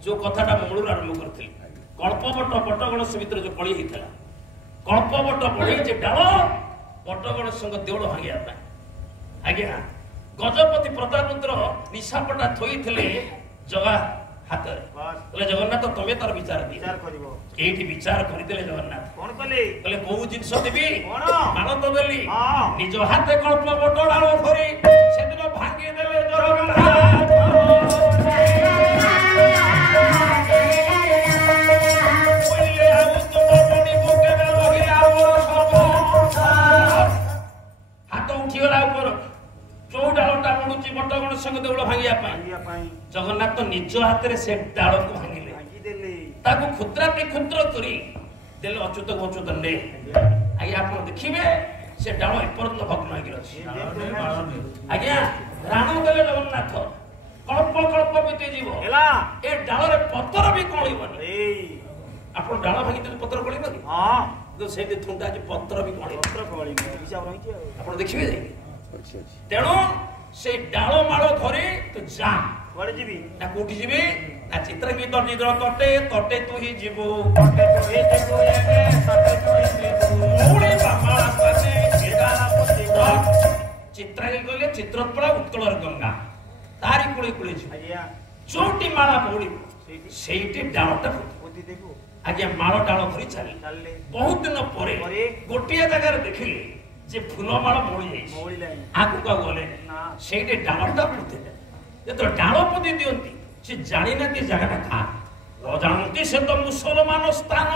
ଯୋଉ କଥାଟା ମୁଁ ମୂଳରୁ ଆରମ୍ଭ କରିଥିଲି କଳ୍ପ ବଟ ବଟ ଗଣେଶ ଭିତରେ ଯୋଉ କଳି ହେଇଥିଲା କଳ୍ପ ବଟ ବଢେଇଛି ଡାଳ ବଟ ଗଣେଶଙ୍କ ଦେଉଳ ଭାଙ୍ଗିବା ପାଇଁ ଆଜ୍ଞା ଗଜପତି ପ୍ରତାପରୁଦ୍ର ନିଶାପଟା ଥୋଇଥିଲେ ଜଗା ହାତରେ ବାସ୍ କହିଲେ ଜଗନ୍ନାଥ ତମେ ତାର ବିଚାର ଦିଅ ବିଚାର କରିବ ଏଇଠି ବିଚାର କରିଦେଲେ ଜଗନ୍ନାଥ କଣ କଲେ କହିଲେ କୋଉ ଜିନିଷ ଦେବି କଣ? ମାଳ ତ ଦେଲି ହଁ। ନିଜ ହାତେ କଳ୍ପ ବଟ ଡାଳ ଧରି ସେଦିନ ଭାଙ୍ଗି ଦେଲେ ଜଗନ୍ନାଥ କହିଲେ ଆଉ ତୁମ ମଣିକୁ କେବେ ରହିଲା ମୋର ସର୍ବ ହାତ ଉଠିଗଲା ଉପର ଯୋଉ ଡାଳଟା ମୁଡୁଛି ବଟ ଗଣେଶଙ୍କ ଦେଉଳ ଭାଙ୍ଗିବା ପାଇଁ ଆଜ୍ଞା ପାଇଁ ଜଗନ୍ନାଥ ନିଜ ହାତରେ ସେ ଡାଳକୁ ଭାଙ୍ଗିଲେ ଭାଙ୍ଗିଦେଲେ ତାକୁ କ୍ଷୁଦ୍ରାତି କ୍ଷୁଦ୍ର କରି ଦେଲେ ଅଚ୍ୟୁତ ଅଚ୍ୟୁତ ନେ ଆଜ୍ଞା ଆପଣ ଦେଖିବେ ସେ ଡାଳ ଏପର୍ଯ୍ୟନ୍ତ ଭଗ୍ନ ହେଇକି ଅଛି ଆଜ୍ଞା ରାଣ ଦେଲେ ଜଗନ୍ନାଥ କଳ୍ପ କଳ୍ପ ବିତି ଯିବ ହେଲା ଏ ଡାଳରେ ପତର ବି କଳିବନି ଏଇ ଆପଣ ଡାଳ ଭାଙ୍ଗିଦେଲେ ପତର କଳିବନି ହଁ କିନ୍ତୁ ସେଇଠି ଥୁଣ୍ଟା ଅଛି ପତ୍ର ବି କଳିବ ପତ୍ର କଳି ହିସାବ ରହିଛି ଆଉ ଆପଣ ଦେଖିବେ ଯାଇକି ଅଛି ଅଛି ତେଣୁ ସେଇ ଡାଳ ମାଳ ଧରି ତୁ ଯା କୁଆଡେ ଯିବି ନା କୋଉଠି ଯିବି ନା ଚିତ୍ରଙ୍ଗୀତ ନିଜ ତଟେ ତଟେ ତୁ ହିଁ ଯିବୁ ତଟେ ତୁ ହିଁ ଯିବୁ ଏକେ ତଟେ ତୁ ହିଁ ଯିବୁ ମଉଳି ବାମାଳା ସ୍ଥାନେ କେଦାରା ପତିତ ଚିତ୍ରାଙ୍ଗୀ କହିଲେ ଚିତ୍ରୋତ୍ପଳ ଉତ୍କଳର ଗଙ୍ଗା ତାରି କୁଳି କୁଳି ଯିବୁ ଆଜ୍ଞା ଯୋଉଠି ମାଳା ମଉଳିବ ସେଇଠି ସେଇଠି ଡାଳଟା ଫୁଟିବ ପୋତି ଦେବୁ ଆଜ୍ଞା ମାଳ ଡାଳ ଧରି ଚାଲିଲେ ଚାଲିଲେ ବହୁତ ଦିନ ପରେ ପରେ ଗୋଟିଏ ଜାଗାରେ ଦେଖିଲେ ଯେ ଫୁଲ ମାଳ ମଉଳି ଯାଇଛି ମଉଳିଲାଣି ଆଗକୁ ଆଉ ଗଲେ ନା ସେଇଠି ଡାଳଟା ପୋତିଲେ ଯେତେବେଳେ ଡାଳ ପୋତି ଦିଅନ୍ତି ସେ ଜାଣିନାହାନ୍ତି ଜାଗାଟା କାହା ନ ଜାଣନ୍ତି ସେ ତ ମୁସଲମାନ ସ୍ଥାନ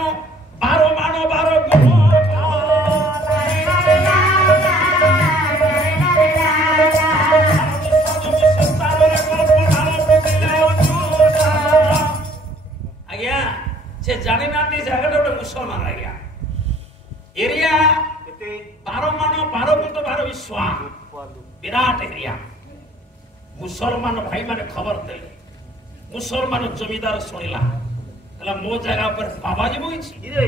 12 ମାଣ 12 ଗୁଣ ଆଜ୍ଞା ସେ ଜାଣିନାହାନ୍ତି ଜାଗାଟା ଗୋଟେ ମୁସଲମାନ ଆଜ୍ଞା ଏରିଆ କେତେ 12 ମାଣ 12 ଗୁଣ୍ଠ 12 ବିଶ୍ଵା ବିରାଟ ଏରିଆ ମୁସଲମାନ ଭାଇ ମାନେ ଖବର ଦେଲେ ମୁସଲମାନ ଜମିଦାର ଶୁଣିଲା ହେଲା ମୋ ଜାଗା ଉପରେ ବାବାଜୀ ବଇଛି ଇରେ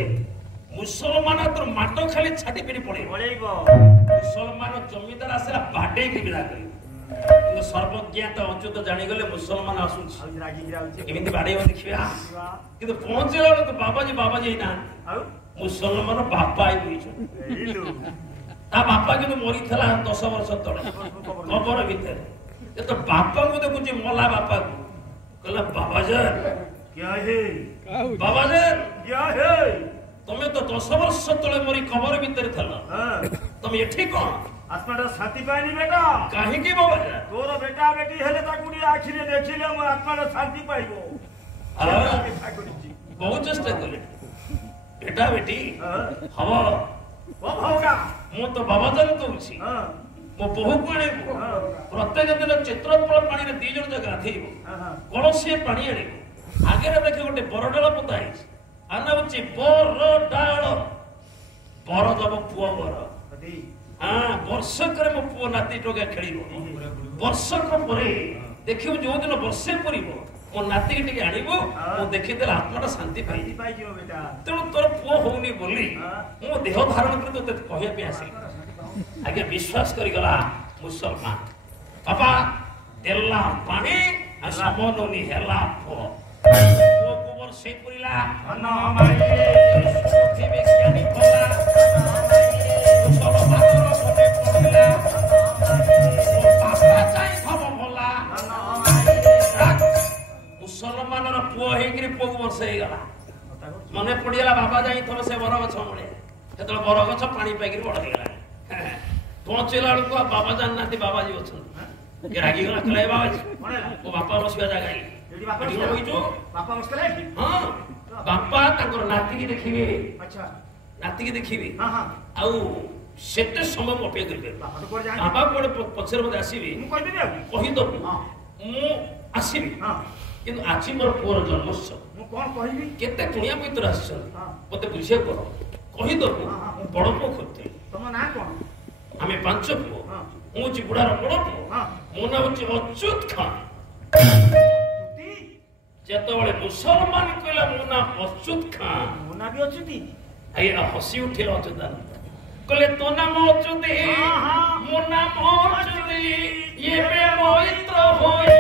ମୁସଲମାନ তোর ମାଟ ଖାଲି ଛାଟି ପିଟି ପଳେଇବ ପଳେଇବ ମୁସଲମାନ ଜମିଦାର ଆସିଲା ବାଡେଇକି ବିଦା କରିବ କିନ୍ତୁ ସର୍ବଜ୍ଞାତ ଅଚ୍ୟୁତ ଜାଣିଗଲେ ମୁସଲମାନ ଆସୁଛି ଆଉ ରାଗିକି ଯାଉଛି କେମିତି ବାଡେଇବ ଦେଖିବା କିନ୍ତୁ ପହଞ୍ଚିଲା ବେଳକୁ ବାବାଜୀ ବାବାଜୀ ନାହାନ୍ତି ଆଉ ମୁସଲମାନ ବାପା ଆଇ ବଇଛନ୍ତି ଏଇଲୁ ତା ବାପା କିନ୍ତୁ ମରିଥିଲା 10 ବର୍ଷ ତଳେ କବର ଭିତରେ ଏ ତ ବାପାଙ୍କୁ ଦେଖୁଛି ମଲା ବାପାକୁ କହିଲା ବାବାଜାନ क्या है ବାବାଜାନ क्या है ତମେ ତ 10 ବର୍ଷ ତଳେ ମରି କବର ଭିତରେ ଥିଲ हाँ ତମେ ଏଠି କଣ आत्माटा शांति पाइनी बेटा କାହିଁକି ବାବାଜାନ तोर बेटा बेटी हेले ताकुडी आखिरे देखिले मोर आत्माटा शांति पाइबो ବହୁତ ଚେଷ୍ଟା କଲେ ବେଟା ବେଟି हां ହବ ओ होगा ମୁଁ ତ ବାବାଜାନ କହୁଛି हां ମୋ ବୋହୂକୁ ଆଣିବୁ हां ପ୍ରତ୍ୟେକ ଦିନ ଚିତ୍ରୋତ୍ପଳ ପାଣିରେ 2 ଜଣ ଯାକ ଗାଧେଇବ हां କଳସିଏ ପାଣି ଆଣିବ ଆଗରେ ଦେଖେ ଗୋଟେ ବରଡାଳ ପୋତା ହେଇଛି ଆନା ହଉଛି ବରଡାଳ ବର ଦବ ପୁଅ ବର अदी ହଁ ବର୍ଷକରେ ମୋ ପୁଅ ନାତି ଟୋକା ଖେଳିବ ବର୍ଷକ ପରେ ଦେଖିବୁ ଯୋଉଦିନ ବର୍ଷେ ପୁରିବ ମୋ ନାତିକି ଟିକେ ଆଣିବୁ ମୁଁ ଦେଖିଦେଲେ ଆତ୍ମାଟା ଶାନ୍ତି ପାଇଯିବ शांति पाइजियो बेटा ତେଣୁ ତୋର ପୁଅ ହଉନି ବୋଲି ମୁଁ ଦେହ ଧାରଣ କରି ତୋତେ କହିବା ପାଇଁ ଆସିଲି ଆଜ୍ଞା ବିଶ୍ୱାସ କରିଗଲା ମୁସଲମାନ ବାପା ଦେଲା ପାଣି ଆଉ ସମନୁନି ହେଲା ପୁଅ ପୁଅକୁ ବର୍ଷେ ପୁରିଲା अन्ना हमारी ସୁମତି ବିଜ୍ଞାନୀ କଲା ମୁସଲମାନର ମନେ ପଡ଼ିଲା ମୋ ବାପା ଯାଇଥବ ଭଲା ମୁସଲମାନର ପୁଅ ହେଇକିରି ପୁଅକୁ ବର୍ଷେ ହେଇଗଲା ମନେ ପଡ଼ିଗଲା ବାବା ଯାଇଥବ ସେ ବରଗଛ ମୂଳେ ସେତେବେଳେ ବରଗଛ ପାଣି ପାଇକିରି ବଡ ହେଇଗଲା ପହଞ୍ଚିଲା ବେଳକୁ ଆଉ ବାବା ଜାଣିନାହାନ୍ତି ବାବାଜୀ ଅଛନ୍ତି ରାଗିଗଲା କହିଲା ଏ ବାବାଜୀ ମୋ ବାପା ବସିବା ଜାଗା एडी बापा ଏଠି ବଇଛୁ बापा मस्कले की ହଁ ବାପା ତାଙ୍କର ନାତିକି ଦେଖିବେ अच्छा ନାତିକି ଦେଖିବେ हां हां ଆଉ ସେତେ ସମୟ ମୁଁ ଅପେକ୍ଷା କରିପାରିବି बापा तो कोड जाए ବାବା କୁଆଡେ ପଛରେ ମତେ ଆସିବି मु कहि देबे କହିଦବୁ हां ମୁଁ ଆସିବି हां କିନ୍ତୁ ଆଜି ମୋର ପୁଅର ଜନ୍ମୋତ୍ସବ मु कोन कहिबी କେତେ କୁଣିଆ ମିତ୍ର ଆସିଛନ୍ତି ହଁ। ମତେ ବୁଝିବାକୁ ପଡ କହିଦବୁ ହଁ, ହଁ। ମୁଁ ବଡ ପୁଅ ଖୋଜୁଥିଲି तम ना कोन ଆମେ 5 ପୁଅ ହଁ। ମୁଁ ହଉଛି ବୁଢାର ବଡ ପୁଅ ହଁ। ମୋ ନାଁ ହଉଛି ଅଚ୍ୟୁତ ଖାଁ ଯେତେବେଳେ ମୁସଲମାନ କହିଲା ମୋ ନାଁ ଅଚ୍ୟୁତ ଖାଁ, ମୋ ନାଁ ବି ଅଚ୍ୟୁତି। ଆଜ୍ଞା ହସି ଉଠିଲେ ଅଚ୍ୟୁତାନନ୍ଦ କହିଲେ ତୋ ନାମ ଅଚ୍ୟୁତି, ମୋ ନାମ ଅଚ୍ୟୁତି, ଏବେ ମୈତ୍ର ହୋଇ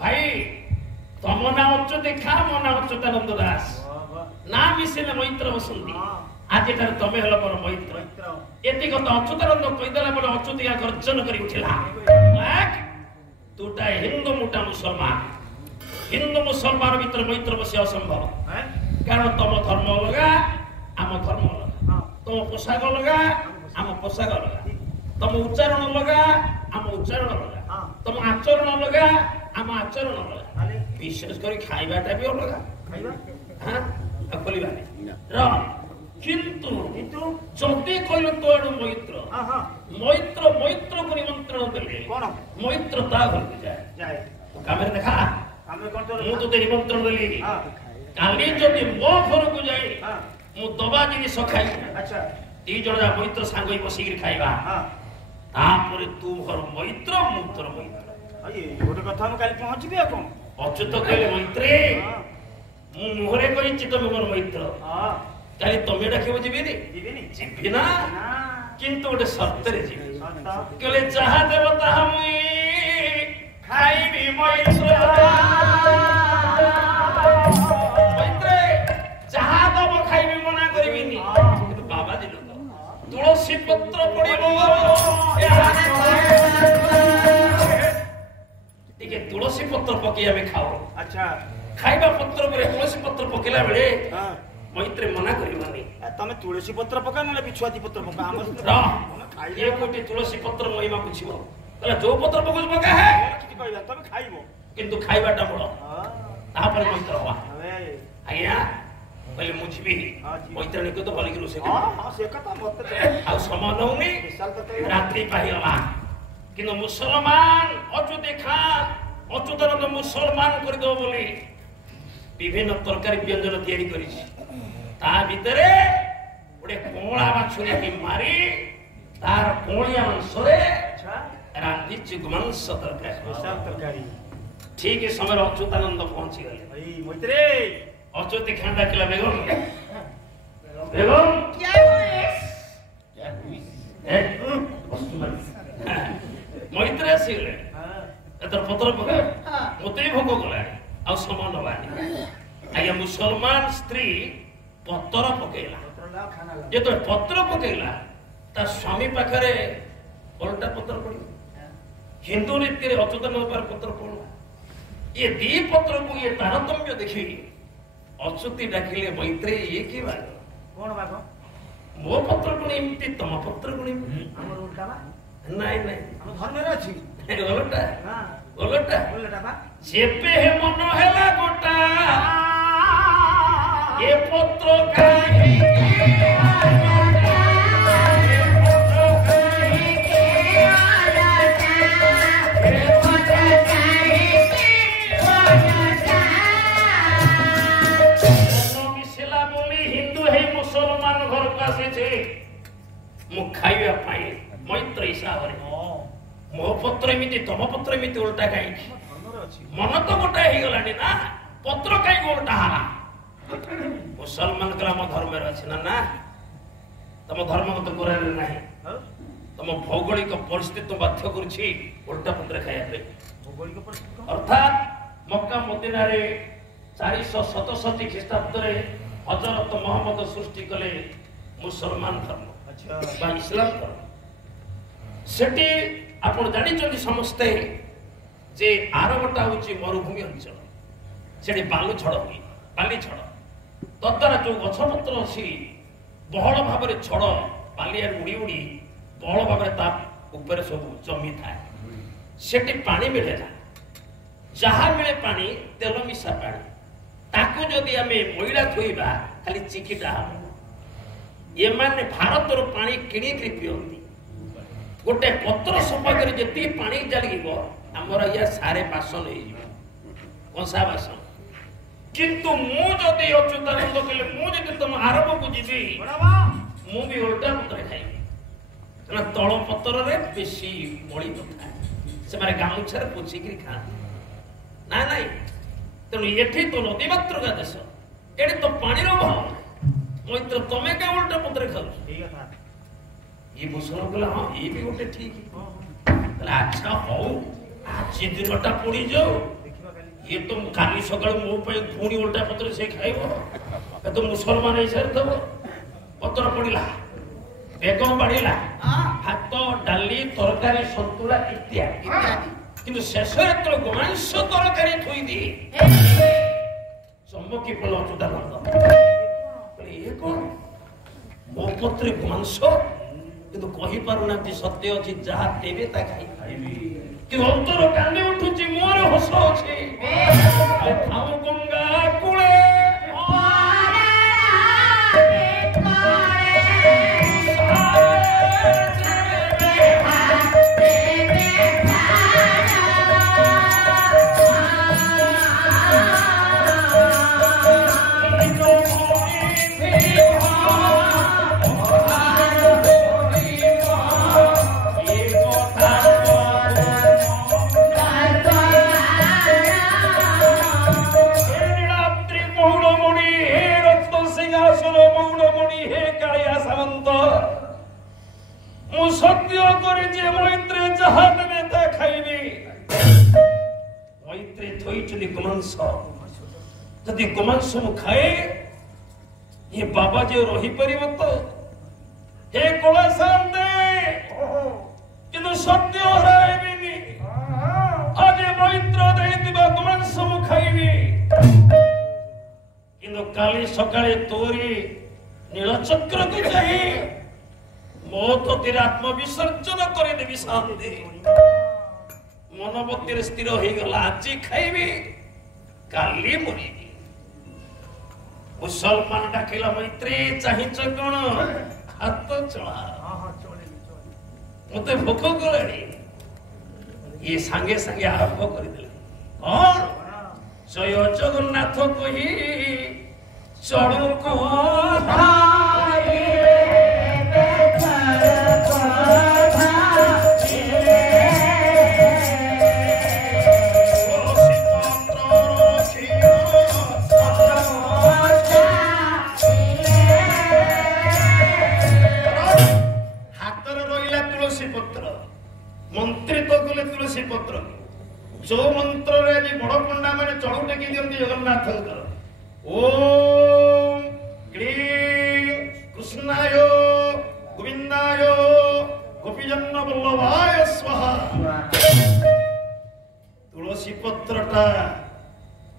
ଭାଇ ତମ ନାଁ ଅଚ୍ୟୁତି ଖା, ମୋ ନାଁ ଅଚ୍ୟୁତାନନ୍ଦ ଦାସ, ନା ମିଶିଲେ ମୈତ୍ର ବସନ୍ତି। ଆଜି ଠାରୁ ତମେ ହେଲ ମୋର ମୈତ୍ର। ଏତିକ ତ ଅଚ୍ୟୁତାନନ୍ଦ କହିଦେଲା ପରେ ଅଚ୍ୟୁତିକା ଗର୍ଜନ କରି ଉଠିଲା, ତୁଟା ହିନ୍ଦୁ ମୁଟା ମୁସଲମାନ। ହିନ୍ଦୁ ମୁସଲମାନ ଭିତରେ ମୈତ୍ର ବସିବା ଅସମ୍ଭବ, କାରଣ ତମ ଧର୍ମ ଅଲଗା, ଆମ ଧର୍ମ ଅଲଗା, ତମ ପୋଷାକ ଅଲଗା, ଆମ ପୋଷାକ ଅଲଗା, ତମ ଉଚ୍ଚାରଣ ଅଲଗା, ଆମ ଉଚ୍ଚାରଣ ଅଲଗା, ତମ ଆଚରଣ ଅଲଗା, ଆମ ଆଚରଣ ଅଲଗା, ବିଶେଷ କରି ଖାଇବାଟା ବି ଅଲଗା। କିନ୍ତୁ ଯଦି କହିଲ ତୋ ଆଡୁ ମୈତ୍ର, ମୈତ୍ର ମୈତ୍ରକୁ ନିମନ୍ତ୍ରଣ ଦେଲେ ମୈତ୍ର ତା ଘରକୁ ଯାଏ। କାମରେ ଦେଖା, ମୁଁ ତୋତେ ନିମନ୍ତ୍ରଣ ଦେଲି, କାଲି ଯଦି ମୋ ଘରକୁ ଯାଇ ମୁଁ ଦବା ଜିନିଷ ଖାଇବି, ଦି ଜଣ ଯା ମୈତ୍ର ସାଙ୍ଗ ହେଇ ବସିକିରି ଖାଇବା, ତାପରେ ତୁ ଘର ମୈତ୍ର, ମୁଁ ତୋର ମୈତ୍ର। ଗୋଟେ କଥା ମୁଁ କାଲି ପହଞ୍ଚିବି ଆଉ କଣ? ଅଚ୍ୟୁତ କହିଲେ ମୈତ୍ରୀ ମୁଁ ମୁହଁରେ କହିଛି ତମେ ମୋର ମୈତ୍ର, କାଲି ତମେ ଡାକିବ ଯିବିନି? ଯିବି ନା, କିନ୍ତୁ ଗୋଟେ ସର୍ତ୍ତରେ ଯିବି। କହିଲେ ଯାହା ଦେବ ତାହା ମୁଇଁ ଖାଇବି ମୈତ୍ର, ମୈତ୍ରୀ ଯାହା ଦବ ଖାଇବି, ମନା କରିବିନି। କିନ୍ତୁ ବାବା ଦିନ ତୁଳସୀ ପତ୍ର ପଡିବ, ଟିକେ ତୁଳସୀ ପତ୍ର ପକେଇ ଆମେ ଖାଉ। ଖାଇବା ପତ୍ର ପରେ ତୁଳସୀ ପତ୍ର ପକେଇଲା ବେଳେ ମୈତ୍ରୀ ମନା କରିବନି। ତମେ ତୁଳସୀ ପତ୍ର ପକା ନହେଲେ ବିଛୁଆତି ପତ୍ର ପକା, ଇଏ କୋଟି ତୁଳସୀ ପତ୍ର ମହିମା ବୁଝିବ, ଯୋଉ ପତ୍ର ପକଉଛୁ ପକା, କିଛି କହିବା ତମେ ଖାଇବ, କିନ୍ତୁ ଖାଇବାଟା ବଡ, ତାପରେ ମୈତ୍ର ହବା। ଆଜ୍ଞା କହିଲେ ମୁଁ ଯିବି, ମୈତ୍ରାଣୀକୁ ତ ଭଲିକି ରୋଷେଇ ଆଉ ସମୟ ନଉନି, ରାତ୍ରି ପାଇଗଲା। କିନ୍ତୁ ମୁସଲମାନ ଅଚ୍ୟୁତି ଖାଁ ଅଚ୍ୟୁତାନନ୍ଦ ମୁସଲମାନ କରିଦେବ ବୋଲି ବିଭିନ୍ନ ତରକାରୀ ବ୍ୟଞ୍ଜନ ତିଆରି କରିଛି। ତା ଭିତରେ ଗୋଟେ କଅଁଳା ବାଛୁରୀକି ମାରି ତାର କଅଁଳିଆ ମାଂସରେ ରାନ୍ଧିଛି ମାଂସ ତରକାରୀ। ଠିକ ସମୟରେ ଅଚ୍ୟୁତାନନ୍ଦ ପହଞ୍ଚିଗଲେ। ଅଚ୍ୟୁତି ଖାଁ ଡାକିଲା, ବେଗମ ବେଗମ ମୈତ୍ରୀ ଆସିଗଲେ, ଏଥର ପତ୍ର ପକା, ମତେ ବି ଭୋକ କଲାଣି, ଆଉ ସମୟ ନବାନି। ଆଜ୍ଞା ମୁସଲମାନ ସ୍ତ୍ରୀ ପତ୍ର ପକେଇଲା, ଯେତେବେଳେ ପତ୍ର ପକେଇଲା ତା ସ୍ୱାମୀ ପାଖରେ ଓଲଟା ପତ୍ର ପଡିବ। ହିନ୍ଦୁ ନୀତିରେ ଅଚ୍ୟୁତାନନ୍ଦ ପାଖରେ ପତ୍ର ପଡିଲା। ଇଏ ଦି ପତ୍ରକୁ ଇଏ ତାରତମ୍ୟ ଦେଖି ଅଚ୍ୟୁତି ଡାକିଲେ, ମୈତ୍ରୀ ଇଏ କି ବାଗ? କଣ ବାଗ? ମୋ ପତ୍ର ଗୁଣ ଏମିତି, ତମ ପତ୍ର ଗୁଣ ଏମିତି। ଆମର ଉଲ୍ଟା ବା? ନାଇଁ ନାଇଁ, ଆମ ଧର୍ମରେ ଅଛି ଓଲଟା ଓଲଟା। ବା ଯେବେ ମନ ହେଲା ଗୋଟା ଏ ପତ୍ର କାହିଁକି ମିଶିଲା ବୋଲି ହିନ୍ଦୁ ହେଇ ମୁସଲମାନ ଘରକୁ ଆସିଛି ମୁଁ ଖାଇବା ପାଇଁ ମୈତ୍ର ହିସାବରେ। ମୋ ପତ୍ର ଏମିତି, ତମ ପତ୍ର ଏମିତି ଓଲଟା କାହିଁକି? ମନ ତ ଗୋଟାଏ ହେଇଗଲାଣି ନା, ପତ୍ର କାହିଁକି ଓଲଟା ହେଲା? ମୁସଲମାନ କହିଲା ଆମ ଧର୍ମରେ ଅଛି ନା, ନା ତମ ଧର୍ମ ତ କୋରାନରେ ନାହିଁ, ତମ ଭୌଗୋଳିକ ପରିସ୍ଥିତି ବାଧ୍ୟ କରୁଛି ଓଲଟା ପତ୍ର ଖାଇବା ପାଇଁ। ଅର୍ଥାତ ମକ୍କା ମଦିନାରେ 467 ଖ୍ରୀଷ୍ଟାବ୍ଦରେ ହଜରତ ମହମ୍ମଦ ସୃଷ୍ଟି କଲେ ମୁସଲମାନ ଧର୍ମ ବା ଇସଲାମ ଧର୍ମ। ସେଠି ଆପଣ ଜାଣିଛନ୍ତି ସମସ୍ତେ ଯେ ଆରବଟା ହଉଛି ମରୁଭୂମି ଅଞ୍ଚଳ, ସେଠି ବାଲୁ ଝଡ଼ ହୁଏ, ବାଲି ଝଡ଼, ତଦ୍ୱାରା ଯୋଉ ଗଛପତ୍ର ଅଛି ବହୁଳ ଭାବରେ ଝଡ଼ ବାଲିଆରେ ଉଡ଼ି ଉଡ଼ି ବହୁଳ ଭାବରେ ତା ଉପରେ ସବୁ ଜମିଥାଏ। ସେଠି ପାଣି ମିଳେ ନା, ଯାହା ମିଳେ ପାଣି ତେଲ ମିଶା ପାଣି, ତାକୁ ଯଦି ଆମେ ମଇଳା ଧୋଇବା ଖାଲି ଚିକିଟା ହବ। ଏମାନେ ଭାରତରୁ ପାଣି କିଣିକିରି ପିଅନ୍ତି। ଗୋଟେ ପତ୍ର ସଫା କରି ଯେତିକି ପାଣି ଚାଲିବ ଆମର ଇଏ ସାରେ ବାସନ ହେଇଯିବ, କଂସା ବାସନ। किंतु मु जदि अच्युतानंद कहले मु जदि तुम आरब को जीवी मु भी उल्टा पत्र खाइबी ना तଳ ପତ୍ରରେ ବେଶୀ ମଳି ନଥାଏ ସେମାନେ ଗାମୁଛାରେ ପୋଛିକିରି ଖାଆନ୍ତି ନା ନାଇଁ ତେଣୁ ଏଠି ତ ନଦୀ ମାତୃକା ଦେଶ ଏଠି ତ ପାଣିର ଅଭାବ ମୈତ୍ର ତମେ କାଁ ଉଲ୍ଟା ପତ୍ରରେ ଖାଉଛ ये मुसलमान कहला हाँ ये भी गोटे ठीक है अच्छा हौ आज दिनटा पड़ी जाओ ये तो काली सकाळ मो पे पुणी उल्टा पत्र से खाइबो ए तो मुसलमान ऐसे थब पत्र पड़िला बेगम बाड़िला भात डाली तरकारी संतुला इत्यादि किंतु शेष तो गोमांस तरकारी थोई दी सम्मुखी पड़ अच्युतानंद ये कौन मो पत्र गोमांस किंतु कहि पारुना सत्य अछि जहा देबे ता खाइबी कि अंतर कांदे उठुची मोर हस अछि ए थाउ गंगा कुळे सत्य करे जे मैत्री जहा देबे ता खाइबी मैत्री थोइचली गोमांस जदि गोमांस मु खाए ये बाबा जे रही परिबो तो हे कोला शांते किंतु सत्य हराइबिनी आज मैत्र देइतिबा गोमांस मु खाइबी किंतु काली सकाळे तोरी नीलचक्र को जाई मो तो तेरे आत्म विसर्जन करे देवी शांति मनोबत्ती स्थिर हो गला आज खाइबी काली मरिबी मुसलमान डाकिला मैत्री चाहिच कोन हाथ चला मते भोक गलानी ये संगे संगे आरंभ कर देले कौन जय जगन्नाथ कही चढ़ू को मंत्री तो गले तुलसी पत्र जो मंत्र रे जी बड़ पंडा माने चढ़ू टेकी दियंती जगन्नाथ ओम क्लीं कृष्णाय गोविंदाय गोपीजन्न वल्लभाय स्वाहा तुलसी पत्रटा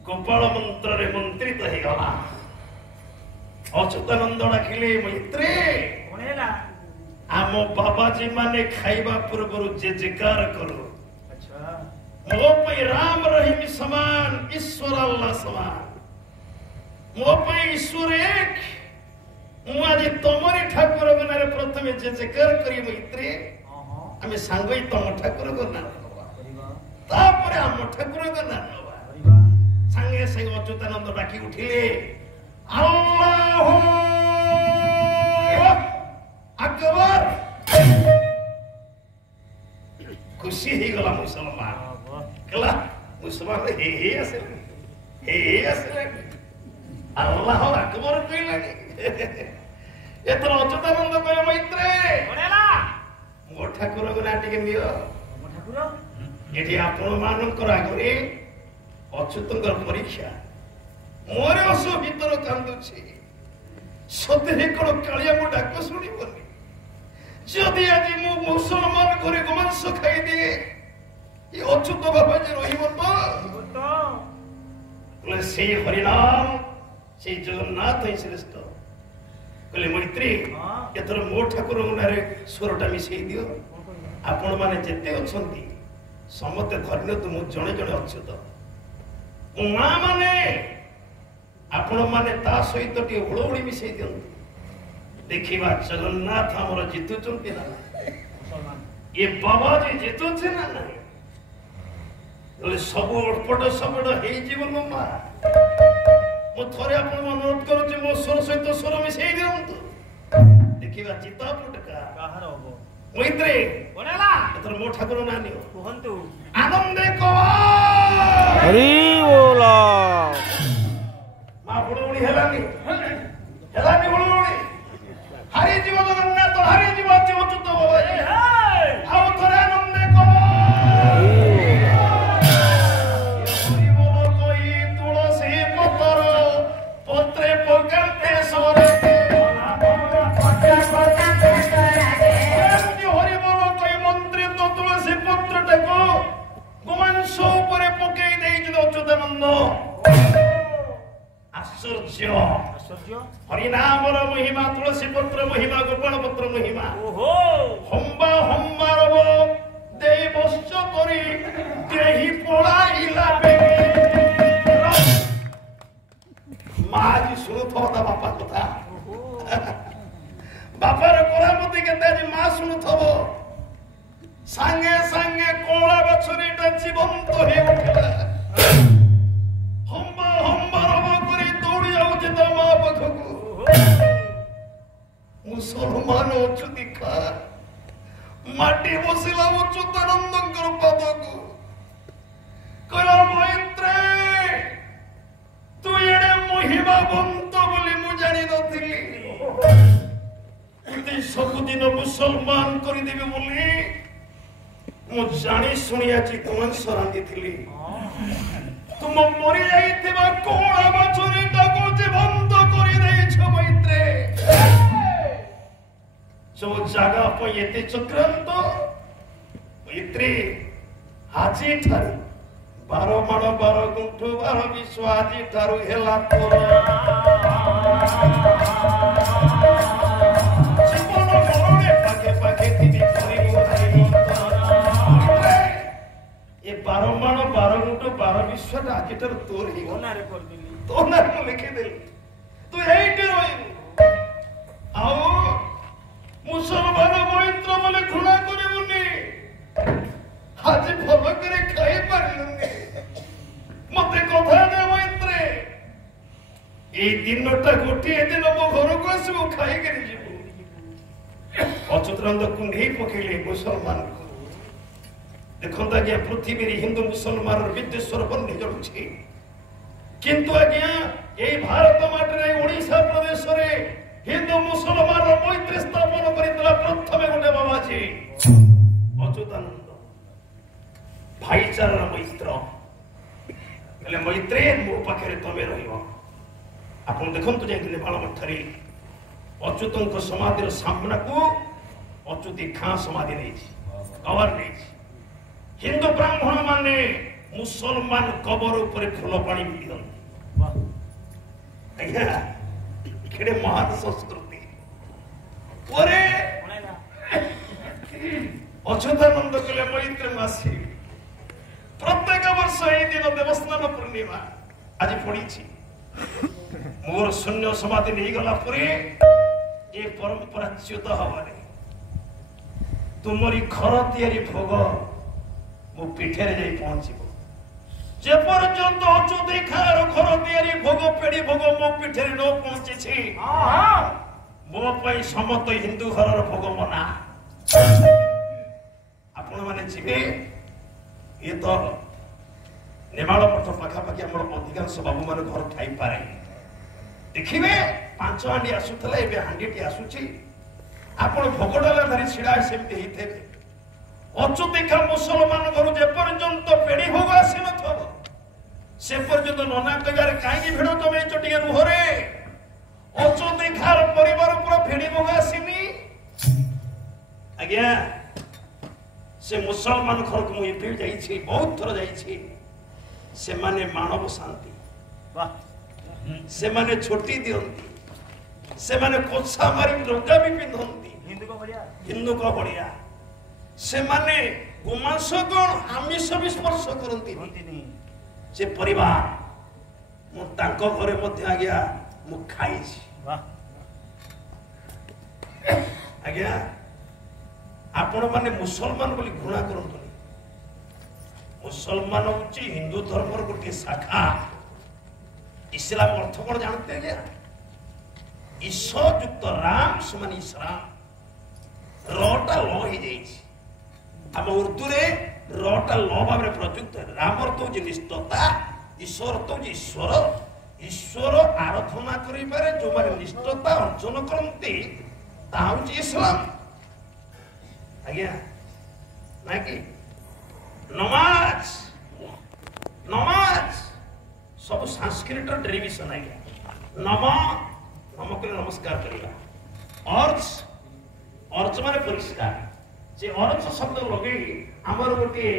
गोपाल मंत्र रे मंत्रित हे गला अच्युतानंद डाकिले मैत्री कोनेला आम बाबाजी माने खाइबा पूर्व जे जयकार करो अच्छा मो पे राम रहीम समान ईश्वर अल्लाह समान मो पे ईश्वर एक मु आज तमरी ठाकुर गनारे प्रथमे जे जयकार करी मैत्री आमे सांगई तम ठाकुर गना तापर आम ठाकुर गना संगे संगे अच्युतानंद डाकी उठिले अल्लाह अकबर खुशी ही गला मुसलमान कला मुसलमान हे असले अल्लाह अकबर कहलानी एतर अच्युतानंद कहले मैत्रे कोनेला मो ठाकुर गना टिके नियो मो ठाकुर एठी आपण मानकर आगरे अच्युतंकर परीक्षा मोरे असो भीतर कांदुछि सते कोन कालिया मो डाक सुनी बोली जदि आज मु मुसलमान घरे गोमांस खाई दिए ये अच्युत बाबा जे रहिबो तो बोले से हरिनाम से जगन्नाथ है श्रेष्ठ कहले मैत्री एथर मो ठाकुर नारे स्वरटा मिसई दियो आपण माने जेते अछंती समते धर्य तो मु जणे जणे अच्युत मा माने आपण माने ता सहित टी हुळहुळी मिसई दियंतु देखिबा जगन्नाथ हमर जितु चंती ना ये बाबा जी जितु छे ना बोले सब उठपट सबड हे जीवन मा ମୁଁ ଥରେ ଆପଣଙ୍କୁ ଅନୁରୋଧ କରୁଛି ମୋ ସ୍ୱର ସହିତ ସ୍ୱର ମିଶେଇ ଦିଅନ୍ତୁ ଦେଖିବା ଚିତା ଫୁଟକା କାହାର ହବ ମୈତ୍ରୀ କଣ ହେଲା ଏଥର ମୋ ଠାକୁର ନାଁ ନିଅ କୁହନ୍ତୁ ଆନନ୍ଦେ କହ ହରି ବୋଲ ମା ହୁଳୁହୁଳି ହେଲାନି ହୁଳୁହୁଳି ହାରି ଯିବ ଜଗନ୍ନାଥ ହାରି ଯିବ ଅଚ୍ୟୁତ ବାବାଜୀ ଆଉ ଥରେ ଆନନ୍ଦେ କହ ହରି ବୋଲ କହି ତୁଳସୀ ପତ୍ର ପତ୍ରେ ପକାନ୍ତେ ସରେ ହରି ବୋଲ କହି ମନ୍ତ୍ରୀ ତ ତୁଳସୀ ପତ୍ରଟାକୁ ଗୋମାଂସ ଉପରେ ପକେଇ ଦେଇଛି ଅଚ୍ୟୁତାନନ୍ଦ ଆଶ୍ଚର୍ଯ୍ୟ ହରିନାମର ମହିମା ତୁଳସୀ ପତ୍ର ମହିମା ଗୋପାଳ ପତ୍ର ମହିମା ହମ୍ବାର ଦେଇ ବଶ୍ଚ କରି ଦେହି ପଳାଇଲା ମା ଆଜି ଶୁଣୁଥିବ ତା ବାପା କଥା ବାପାର କରାମତି କେତେ ଆଜି ମା ଶୁଣୁଥିବ ସାଙ୍ଗେ ସାଙ୍ଗେ କଳା ବାଛୁରୀଟା ଜୀବନ୍ତ ହେଇ ଉଠିଲା ମୁସଲମାନ ଅଛନ୍ତି ଖା ମାଟି ବସିଲା ଅଚ୍ୟୁତାନନ୍ଦଙ୍କର ପାଦକୁ କହିଲା ମୈତ୍ରେ ତୁ ଏଡେ ମହିମାବନ୍ତ ବୋଲି ମୁଁ ଜାଣିନଥିଲି ସବୁଦିନ ମୁସଲମାନ କରିଦେବି ବୋଲି ମୁଁ ଜାଣି ଶୁଣି ଆଜି କଂସ ରାନ୍ଧିଥିଲି ତୁମ ମରି ଯାଇଥିବା କଳା ବାଛୁରୀଟାକୁ ଜୀବନ୍ତ କରିଦେଇଛ ମୈତ୍ରେ जो जागा पर येते चक्रांत मैत्री आजी ठारू 12 माण 12 गुंठु 12 विश्व आजी ठारू हेला तोर जीवन मरणे पाखे पाखे थिबी करिबो नाही ए 12 माण 12 गुंठु 12 विश्व आजी ठारू तोर ही ଓନାରେ କରିଦେଲି तो ना लिखि दे तू एइटे रहिबो आओ मुसलमान मैत्र बोले घृणा करिबुनी आज भल करे खाई पारिलुनी मते कथा दे मैत्रे ए दिनटा गोटे दिन मो घर को आसबो खाई करी जीवो अच्युतानंद कुंढे पकेले मुसलमान को देखंता कि पृथ्वी रे हिंदू मुसलमान विद्वेषर बन्नी जळुछि किंतु आज्ञा ए भारत माटरे ओडिशा प्रदेश रे हिंदू मुसलमान मैत्री स्थापन करितला प्रथमे गोटे बाबाजी अच्युतानंद भाईचारा मैत्र कहले मैत्री मो पाखे तमे रहिबो आपण देखंतु जे नेपाल मठरी अच्युतंक समाधि सामना को अच्युती खां समाधि नहीं कवर नहीं हिंदू ब्राह्मण माने मुसलमान कबर ऊपर फूल पानी मिलन आज्ञा केडे महान संस्कृति परे अच्युतानंद कले मैत्र मासी प्रत्येक वर्ष এই दिन देवस्नान पूर्णिमा आज पड़ी मोर शून्य समाधि नहीं गला परे ये परंपरा च्युत हवानी तुमरी घर तैयारी भोग मो पीठे रे जाई पहुंचीबो जे पर्यंत अच्युत खार घर तैयारी भोग पेड़ी भोग मो पीठे रे न पहुंची छी मो पई समस्त हिंदू घरर भोग मना आपण माने जिबे ये तो नेमाल मठ पाखापाखि आम अधिकांश बाबू मान घर खाई पारे देखिए 5 हांडी आसुला ए हांडी आसुची आपण भोगडाला धरी छिड़ा सेमती हेथे अच्युत खा मुसलमान घर जे पर्यंत पेड़ी भोग आसी न से पर्यंत नना कगार काई भिड़ तमे चटिया रुहरे अच्युत खार परिवार पूरा फेड़ी भोग आसीनी आज्ञा से मुसलमान घर को मुझे जाइए बहुत थर जाइए से माने मानव शांति से माने छोटी दियंती से माने कोसा मारी लुगा भी पिंधंती हिंदू को बढ़िया से माने गोमांस कोन आमिष भी स्पर्श करंती से परिवार मु तांको घरे मध्य आ गया मु खाई आज्ञा आपण माने मुसलमान बोली घृणा करंतु मुसलमान होची हिंदू धर्मर गोटे शाखा ଇସଲାମ ଅର୍ଥ କଣ ଜାଣନ୍ତି ଆଜ୍ଞା? ଈଶ୍ୱର ଯୁକ୍ତ ରାମ ସମାନ ଇସଲାମ। ରଟା ଲ ହେଇଯାଇଛି। ଆମ ଉର୍ଦ୍ଦୁରେ ରଟା ଲ ଭାବରେ ପ୍ରଯୁକ୍ତ। ରାମ ଅର୍ଥ ହଉଛି ନିଷ୍ଠତା, ଈଶ୍ୱର ଅର୍ଥ ହଉଛି ଈଶ୍ୱର। ଈଶ୍ୱର ଆରାଧନା କରିବାରେ ଯୋଉମାନେ ନିଷ୍ଠତା ଅର୍ଜନ କରନ୍ତି ତାହା ହଉଛି ଇସଲାମ। ଆଜ୍ଞା ନାକି ନମାଜ ନମାଜ ସବୁ ସାଂସ୍କ୍ରିଟର ଡେରିଭେସନ ଆଜ୍ଞା। ନମ କଲେ ନମସ୍କାର କରିବା। ଅର୍ଜ ମାନେ ପରିଷ୍କାର। ସେ ଅର୍ଜ ଶବ୍ଦ ଲଗେଇ ଆମର ଗୋଟିଏ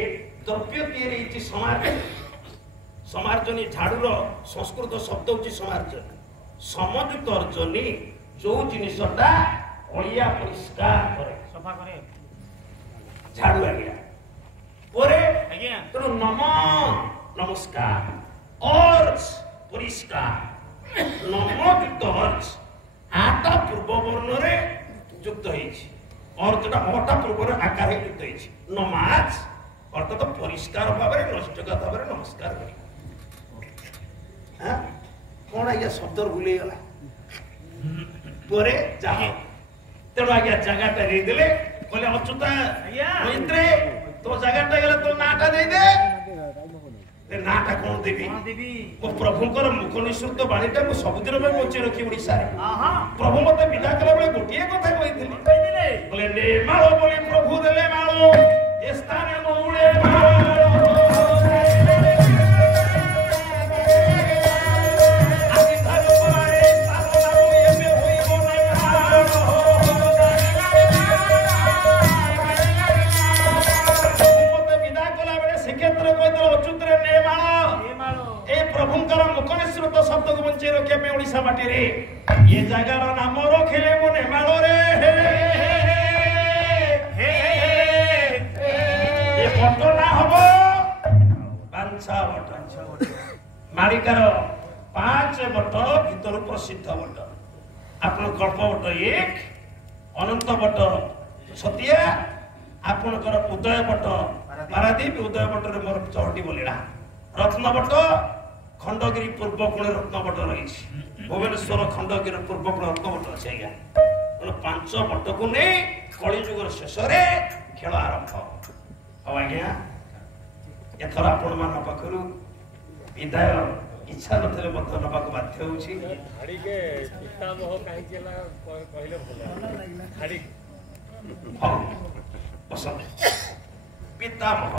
ଦ୍ରବ୍ୟ ତିଆରି ହେଇଛି ସମାର୍ଜନୀ। ଝାଡୁର ସଂସ୍କୃତ ଶବ୍ଦ ହଉଛି ସମାର୍ଜନୀ। ସମଯୁକ୍ତ ଅର୍ଜନୀ ଯୋଉ ଜିନିଷଟା ଅଳିଆ ପରିଷ୍କାର କରେ, ସଫା କରେ, ଝାଡୁ ଆଜ୍ଞା। ପରେ ଆଜ୍ଞା ତେଣୁ ନମ ନମସ୍କାର, ଅର୍ଜ ପରିଷ୍କାର। ନମ ଯୁକ୍ତ ଅର୍ଜ ଆଟା ପୂର୍ବ ବର୍ଣ୍ଣରେ ଯୁକ୍ତ ହେଇଛି। ଅର୍ଜଟା ଅଟା ପୂର୍ବରୁ ଆକାର ହେଇ ଯୁକ୍ତ ହେଇଛି। ନମାଜ ଅର୍ଥାତ ପରିଷ୍କାର ଭାବରେ ନୈଷ୍ଠିକ ଭାବରେ ନମସ୍କାର କରିବା। କଣ ଆଜ୍ଞା ଶବ୍ଦ ଭୁଲିଗଲା। ପରେ ଯାଅ। ତେଣୁ ଆଜ୍ଞା ଜାଗାଟା ଦେଇଦେଲେ କହିଲେ ଅଚ୍ୟୁତା ମୈତ୍ରେ ତୋ ଜାଗାଟା ଗଲେ ତୋ ନାଁଟା ଦେଇଦେ। ନାଁଟା କଣ ଦେବି? ମୋ ପ୍ରଭୁଙ୍କର ମୁଖ ନିଃସୃତ ବାଣୀଟା ମୁଁ ସବୁଦିନ ପାଇଁ ବଞ୍ଚେଇ ରଖି ଓଡିଶାରେ। ପ୍ରଭୁ ମତେ ବିଦା କଲା ବେଳେ ଗୋଟିଏ କଥା କହିଥିଲେ, କହିଲେ ନେ ମାଳ ବୋଲି ପ୍ରଭୁ ଦେଲେ ମାଳ, ଏ ସ୍ଥାନେ ମଉଳେ ମାଳ। ପ୍ରଭୁଙ୍କର ମୁଖ ନିଃସୃତ ଶବ୍ଦକୁ ବଞ୍ଚେଇ ରଖିବା ପାଇଁ ଓଡିଶା ମାଟିରେ ଏ ଜାଗାର ନାମ ରଖିଲେ ମୁଁ ନେମାଳରେ। ଏ ବଟ ନା ହବ ବାଞ୍ଛା ବଟ। ମାଳିକାର 5 ବଟ ଭିତରୁ ପ୍ରସିଦ୍ଧ ବଟ। ଆପଣ କଳ୍ପ ବଟ 1, ଅନନ୍ତ ବଟ ଛତିଆ, ଆପଣଙ୍କର ଉଦୟ ବଟ ପାରାଦୀପ। ଉଦୟ ବଟରେ ମୋର ଚହଟି ବୋଲିଲା। ରତ୍ନ ବଟ ଖଣ୍ଡଗିରି ପୂର୍ବ କୋଣରେ ରତ୍ନବଟ ରହିଛି। ଭୁବନେଶ୍ୱର ଖଣ୍ଡଗିରି ପୂର୍ବ କୋଣ ରତ୍ନବଟ ଅଛି ଆଜ୍ଞା। 5 ବଟକୁ ନେଇ କଳିଯୁଗର ଶେଷରେ ଖେଳ ଆରମ୍ଭ ହବ ଆଜ୍ଞା। ଏଥର ଆପଣ ମାନଙ୍କ ପାଖରୁ ବିଦାୟ ଇଚ୍ଛା ନଥିଲେ ମଧ୍ୟ ନେବାକୁ ବାଧ୍ୟ ହଉଛି। ପିତାମହ